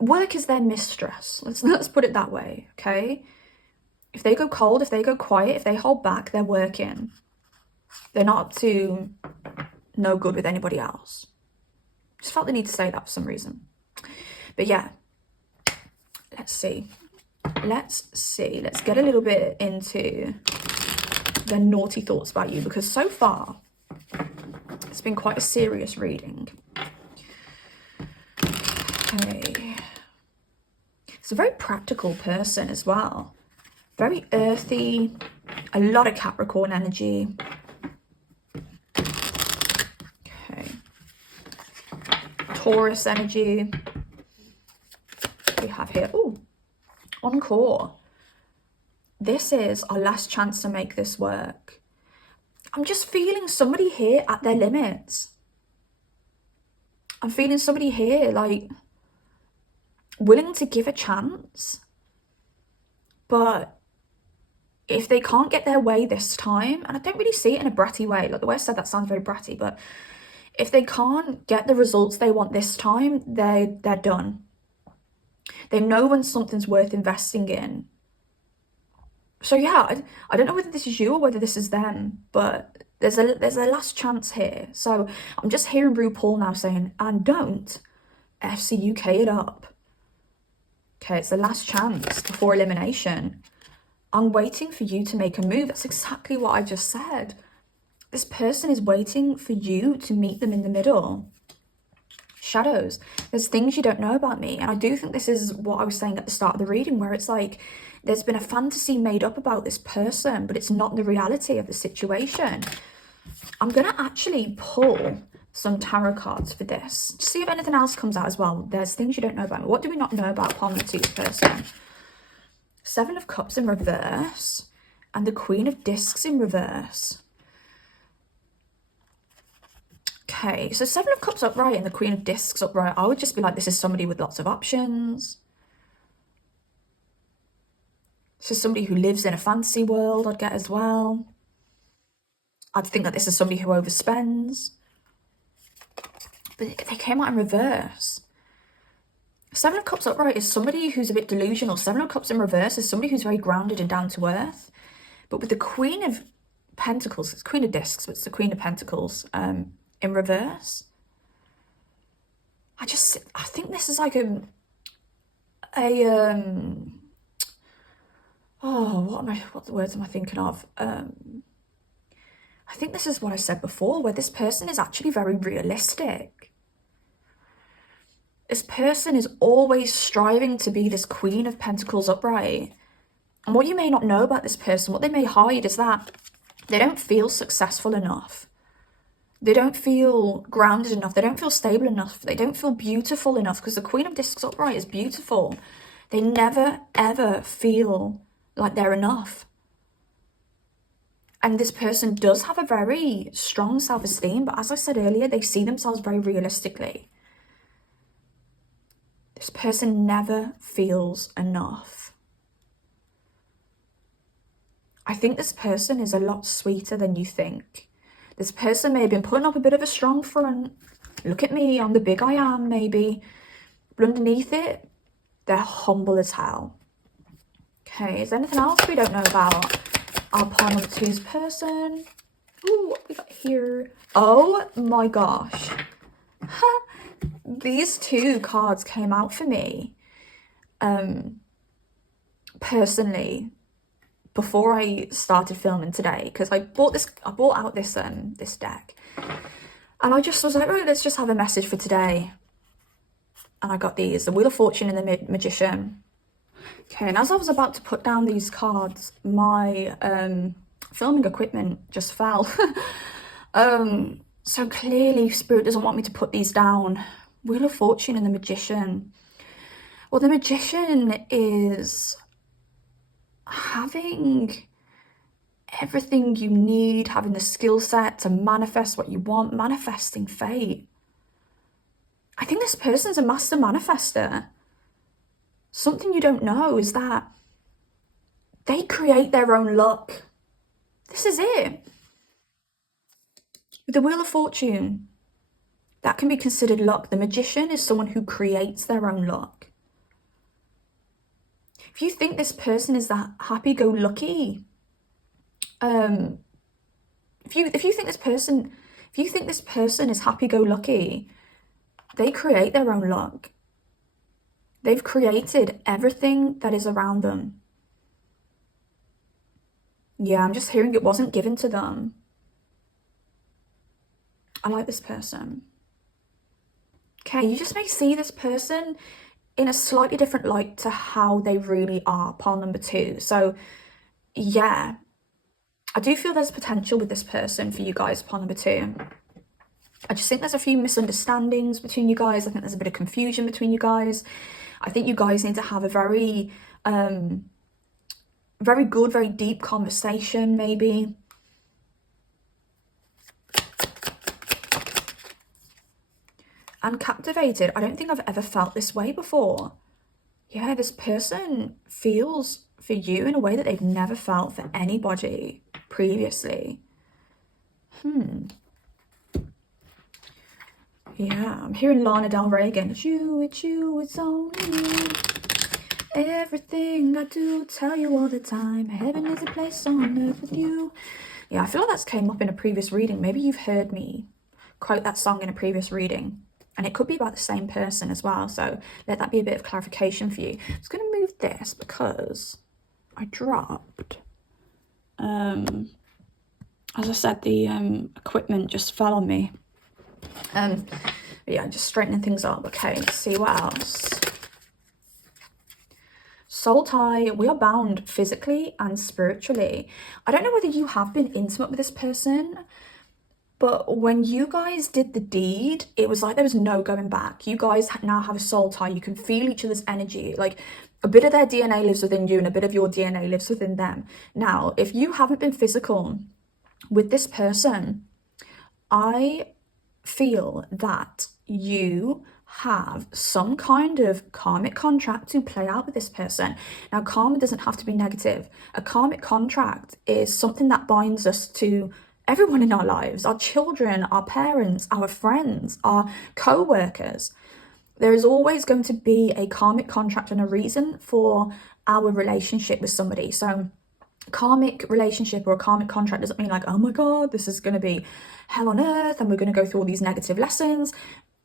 Work is their mistress. Let's put it that way, okay? If they go cold, if they go quiet, if they hold back, they're working. They're not up to no good with anybody else. Just felt the need to say that for some reason. But yeah, let's see. Let's get a little bit into the naughty thoughts about you, because so far it's been quite a serious reading. Okay. It's a very practical person as well. Very earthy, a lot of Capricorn energy. Okay. Taurus energy. We have here, oh, Encore. This is our last chance to make this work. I'm just feeling somebody here at their limits. I'm feeling somebody here like willing to give a chance, but if they can't get their way this time, and I don't really see it in a bratty way, like the way I said that sounds very bratty, but if they can't get the results they want this time, they're done. They know when something's worth investing in. So yeah, I don't know whether this is you or whether this is them, but there's a last chance here. So I'm just hearing RuPaul now saying, and don't FCUK it up. Okay, it's the last chance before elimination. I'm waiting for you to make a move. That's exactly what I just said. This person is waiting for you to meet them in the middle. Shadows. There's things you don't know about me. And I do think this is what I was saying at the start of the reading, where it's like there's been a fantasy made up about this person, but it's not the reality of the situation. I'm going to actually pull some tarot cards for this to see if anything else comes out as well. There's things you don't know about me. What do we not know about Palmer 2's person? Seven of Cups in reverse and the Queen of Discs in reverse. Okay, so Seven of Cups upright and the Queen of Discs upright. I would just be like, this is somebody with lots of options. This is somebody who lives in a fancy world, I'd get as well. I'd think that this is somebody who overspends. But they came out in reverse. Seven of Cups upright is somebody who's a bit delusional. Seven of Cups in reverse is somebody who's very grounded and down to earth. But with the Queen of Pentacles, it's Queen of Discs, but it's the Queen of Pentacles in reverse. I think this is like what the words am I thinking of? I think this is what I said before, where this person is actually very realistic. This person is always striving to be this Queen of Pentacles upright. And what you may not know about this person, what they may hide, is that they don't feel successful enough. They don't feel grounded enough. They don't feel stable enough. They don't feel beautiful enough, because the Queen of Discs upright is beautiful. They never, ever feel like they're enough. And this person does have a very strong self-esteem, but as I said earlier, they see themselves very realistically. This person never feels enough. I think this person is a lot sweeter than you think. This person may have been putting up a bit of a strong front. Look at me, I'm the big I am, maybe. But underneath it, they're humble as hell. Okay, is there anything else we don't know about our pile number two's person? Ooh, what we got here? Oh my gosh. These two cards came out for me, personally, before I started filming today, because I bought out this this deck, and I just was like, right, let's just have a message for today. And I got these, the Wheel of Fortune and the Magician. Okay, and as I was about to put down these cards, my filming equipment just fell. So clearly Spirit doesn't want me to put these down. Wheel of Fortune and the Magician. Well, the Magician is having everything you need, having the skill set to manifest what you want, manifesting fate. I think this person's a master manifester. Something you don't know is that they create their own luck. This is it. With the Wheel of Fortune, that can be considered luck. The Magician is someone who creates their own luck. If you think this person is that happy-go-lucky, if you think this person is happy-go-lucky, they create their own luck. They've created everything that is around them. Yeah, I'm just hearing it wasn't given to them. I like this person. Okay, you just may see this person in a slightly different light to how they really are, pile number two. So, yeah, I do feel there's potential with this person for you guys, pile number two. I just think there's a few misunderstandings between you guys. I think there's a bit of confusion between you guys. I think you guys need to have a very good, very deep conversation, maybe. And captivated. I don't think I've ever felt this way before. Yeah, this person feels for you in a way that they've never felt for anybody previously. Yeah, I'm hearing Lana Del Rey again. It's you, it's only you. Everything I do, tell you all the time. Heaven is a place on earth with you. Yeah, I feel like that's came up in a previous reading. Maybe you've heard me quote that song in a previous reading. And it could be about the same person as well. So let that be a bit of clarification for you. I'm just going to move this because I dropped. As I said, the equipment just fell on me. But yeah, just straightening things up. Okay, let's see what else. Soul tie. We are bound physically and spiritually. I don't know whether you have been intimate with this person, but when you guys did the deed, it was like there was no going back. You guys now have a soul tie. You can feel each other's energy. Like a bit of their DNA lives within you and a bit of your DNA lives within them. Now, if you haven't been physical with this person, I feel that you have some kind of karmic contract to play out with this person. Now, karma doesn't have to be negative. A karmic contract is something that binds us to everyone in our lives, our children, our parents, our friends, our co-workers. There is always going to be a karmic contract and a reason for our relationship with somebody. So karmic relationship or a karmic contract doesn't mean like, oh my God, this is going to be hell on earth and we're going to go through all these negative lessons.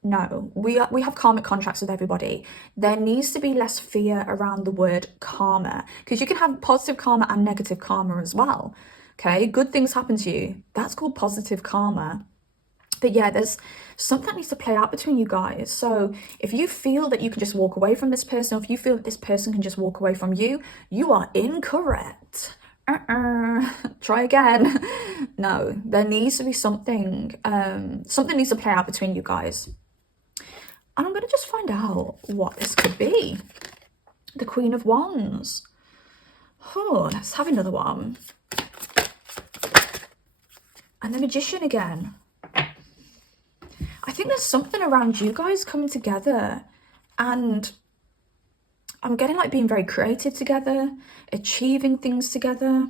No, we have karmic contracts with everybody. There needs to be less fear around the word karma, because you can have positive karma and negative karma as well. Okay, good things happen to you. That's called positive karma. But yeah, there's something that needs to play out between you guys. So if you feel that you can just walk away from this person, or if you feel that this person can just walk away from you, you are incorrect. Try again. No, there needs to be something. Something needs to play out between you guys. And I'm going to just find out what this could be. The Queen of Wands. Oh, let's have another one. And the Magician again. I think there's something around you guys coming together. And I'm getting like being very creative together, achieving things together.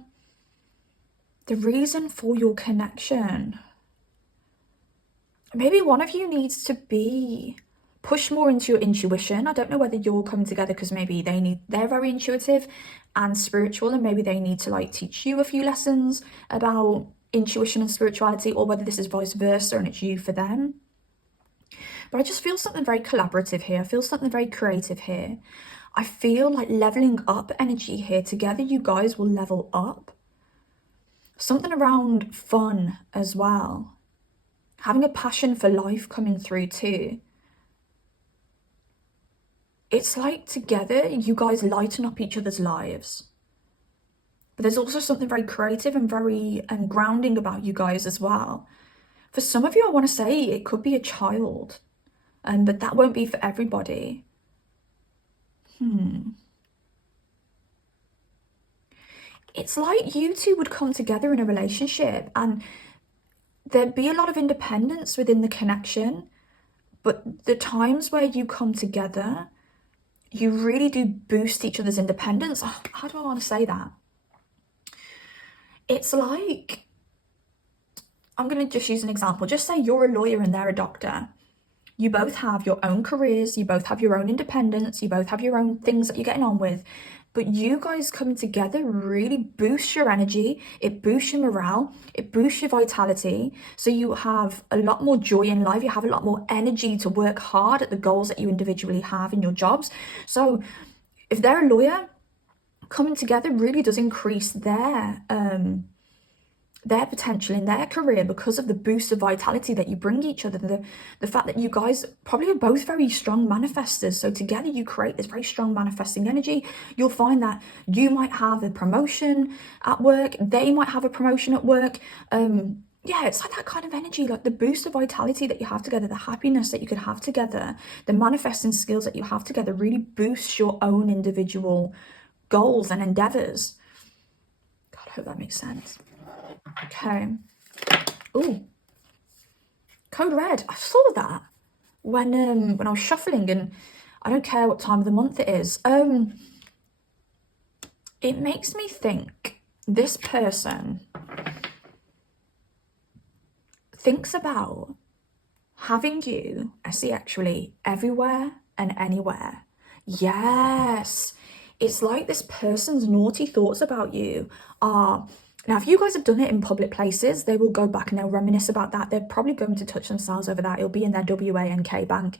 The reason for your connection. Maybe one of you needs to be push more into your intuition. I don't know whether you're coming together because maybe they're very intuitive and spiritual, and maybe they need to like teach you a few lessons about intuition and spirituality, or whether this is vice versa and it's you for them. But I just feel something very collaborative here. I feel something very creative here. I feel like leveling up energy here. Together you guys will level up. Something around fun as well. Having a passion for life coming through too. It's like together you guys lighten up each other's lives. But there's also something very creative and very grounding about you guys as well. For some of you, I want to say it could be a child, but that won't be for everybody. It's like you two would come together in a relationship and there'd be a lot of independence within the connection, but the times where you come together, you really do boost each other's independence. Oh, how do I want to say that? It's like, I'm going to just use an example. Just say you're a lawyer and they're a doctor. You both have your own careers, you both have your own independence, you both have your own things that you're getting on with. But you guys coming together really boosts your energy, it boosts your morale, it boosts your vitality. So you have a lot more joy in life, you have a lot more energy to work hard at the goals that you individually have in your jobs. So if they're a lawyer, coming together really does increase their potential in their career because of the boost of vitality that you bring each other. The fact that you guys probably are both very strong manifestors. So together you create this very strong manifesting energy. You'll find that you might have a promotion at work. They might have a promotion at work. Yeah, it's like that kind of energy, like the boost of vitality that you have together, the happiness that you could have together, the manifesting skills that you have together really boosts your own individual goals and endeavors. God, I hope that makes sense. Okay. Oh, code red. I saw that when I was shuffling, and I don't care what time of the month it is. It makes me think this person thinks about having you, I see actually, everywhere and anywhere. Yes. It's like this person's naughty thoughts about you are... Now, if you guys have done it in public places, they will go back and they'll reminisce about that. They're probably going to touch themselves over that. It'll be in their WANK bank.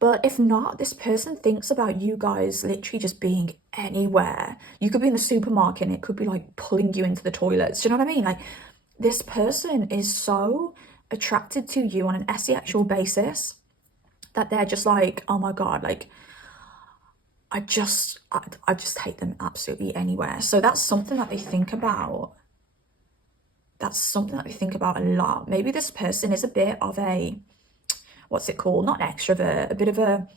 But if not, this person thinks about you guys literally just being anywhere. You could be in the supermarket and it could be like pulling you into the toilets. Do you know what I mean? Like, this person is so attracted to you on an asexual basis that they're just like, oh my God, like, I just hate them absolutely anywhere. So that's something that they think about. That's something that they think about a lot. Maybe this person is a bit of a, what's it called? Not an extrovert, a bit of a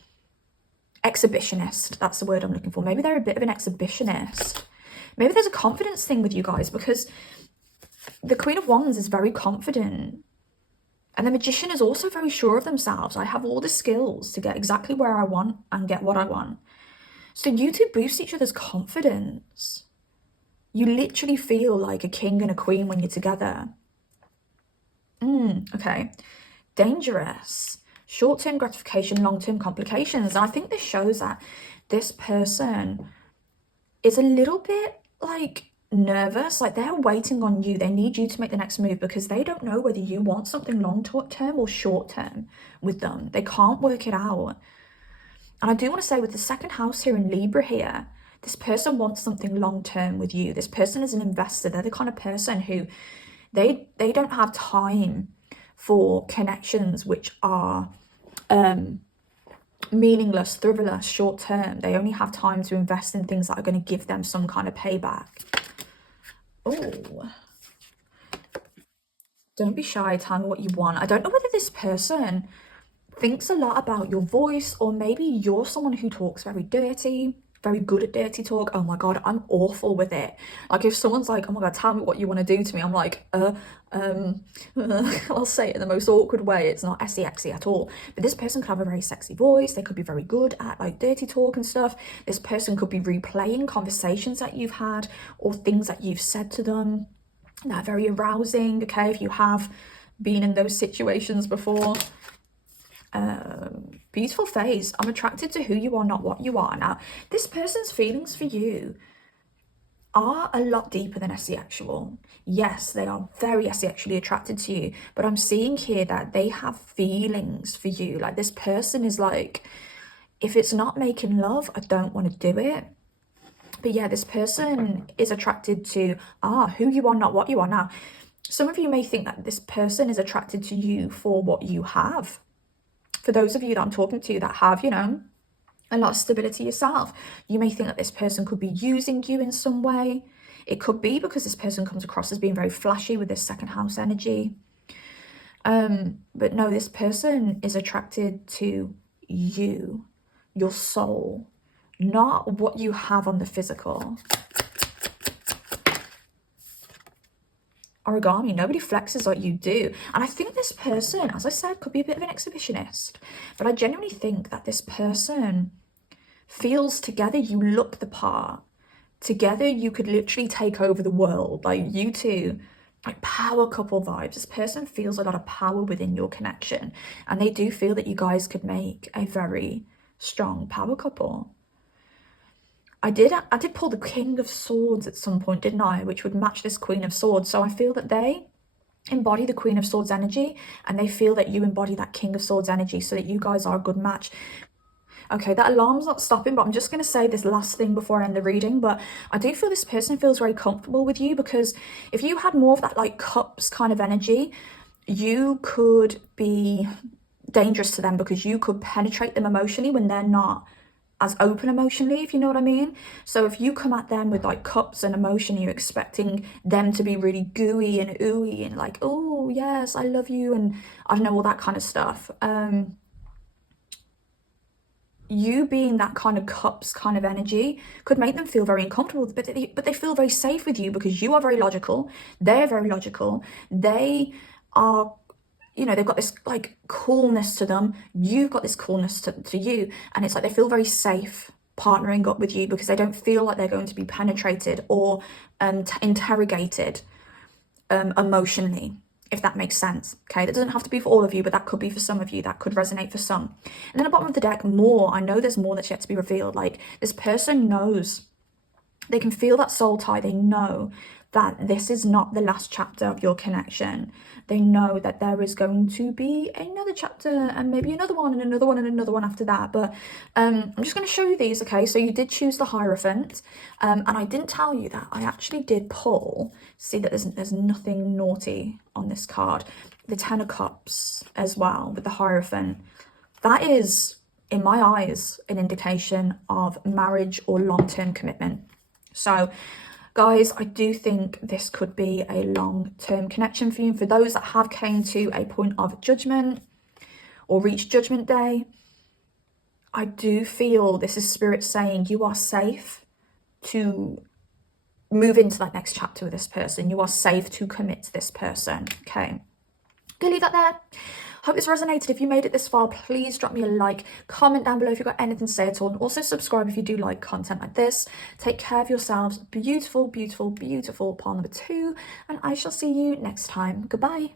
exhibitionist. That's the word I'm looking for. Maybe they're a bit of an exhibitionist. Maybe there's a confidence thing with you guys, because the Queen of Wands is very confident. And the Magician is also very sure of themselves. I have all the skills to get exactly where I want and get what I want. So you two boost each other's confidence. You literally feel like a king and a queen when you're together. Okay. Dangerous. Short-term gratification, long-term complications. And I think this shows that this person is a little bit like nervous, like they're waiting on you. They need you to make the next move because they don't know whether you want something long term or short term with them. They can't work it out. And I do want to say with the second house here in Libra here, this person wants something long term with you. This person is an investor. They're the kind of person who they don't have time for connections which are meaningless, frivolous, short term. They only have time to invest in things that are going to give them some kind of payback. Oh, don't be shy. Tell me what you want. I don't know whether this person thinks a lot about your voice, or maybe you're someone who talks very dirty, very good at dirty talk. Oh my god, I'm awful with it. Like if someone's like, oh my god, tell me what you want to do to me, I'm like, I'll say it in the most awkward way. It's not sexy at all. But this person could have a very sexy voice. They could be very good at like dirty talk and stuff. This person could be replaying conversations that you've had or things that you've said to them that are very arousing. Okay, if you have been in those situations before. Beautiful phase. I'm attracted to who you are, not what you are. Now, this person's feelings for you are a lot deeper than sexual. Yes, they are very sexually attracted to you, but I'm seeing here that they have feelings for you. Like this person is like, if it's not making love, I don't want to do it. But yeah, this person is attracted to who you are, not what you are. Now, some of you may think that this person is attracted to you for what you have. For those of you that I'm talking to that have, you know, a lot of stability yourself, you may think that this person could be using you in some way. It could be because this person comes across as being very flashy with this second house energy. But no, this person is attracted to you, your soul, not what you have on the physical. Origami, nobody flexes like you do. And I think this person, as I said, could be a bit of an exhibitionist, but I genuinely think that this person feels together you look the part. Together you could literally take over the world. Like you two, like power couple vibes. This person feels a lot of power within your connection, and they do feel that you guys could make a very strong power couple. I did pull the King of Swords at some point, didn't I? Which would match this Queen of Swords. So I feel that they embody the Queen of Swords energy, and they feel that you embody that King of Swords energy, so that you guys are a good match. Okay, that alarm's not stopping, but I'm just going to say this last thing before I end the reading. But I do feel this person feels very comfortable with you, because if you had more of that like cups kind of energy, you could be dangerous to them, because you could penetrate them emotionally when they're not as open emotionally, if you know what I mean. So if you come at them with like cups and emotion, you're expecting them to be really gooey and ooey and like, oh yes, I love you, and I don't know, all that kind of stuff. You being that kind of cups kind of energy could make them feel very uncomfortable, but they feel very safe with you, because you are very logical, they're very logical, they are, you know, they've got this like coolness to them, you've got this coolness to you, and it's like they feel very safe partnering up with you, because they don't feel like they're going to be penetrated or interrogated emotionally, if that makes sense. Okay, that doesn't have to be for all of you, but that could be for some of you. That could resonate for some. And then at the bottom of the deck, more. I know there's more that's yet to be revealed. Like this person knows, they can feel that soul tie. They know that this is not the last chapter of your connection. They know that there is going to be another chapter, and maybe another one and another one and another one after that. But I'm just going to show you these. Okay, so you did choose the Hierophant, and I didn't tell you that I actually did pull. See that there's nothing naughty on this card. The Ten of Cups as well with the Hierophant. That is, in my eyes, an indication of marriage or long-term commitment. So guys, I do think this could be a long-term connection for you. And for those that have came to a point of judgment or reached Judgment Day, I do feel this is Spirit saying you are safe to move into that next chapter with this person. You are safe to commit to this person, okay? Gonna leave that there. Hope this resonated. If you made it this far, please drop me a like, comment down below if you've got anything to say at all, and also subscribe if you do like content like this. Take care of yourselves. Beautiful, beautiful, beautiful pile number 2, and I shall see you next time. Goodbye.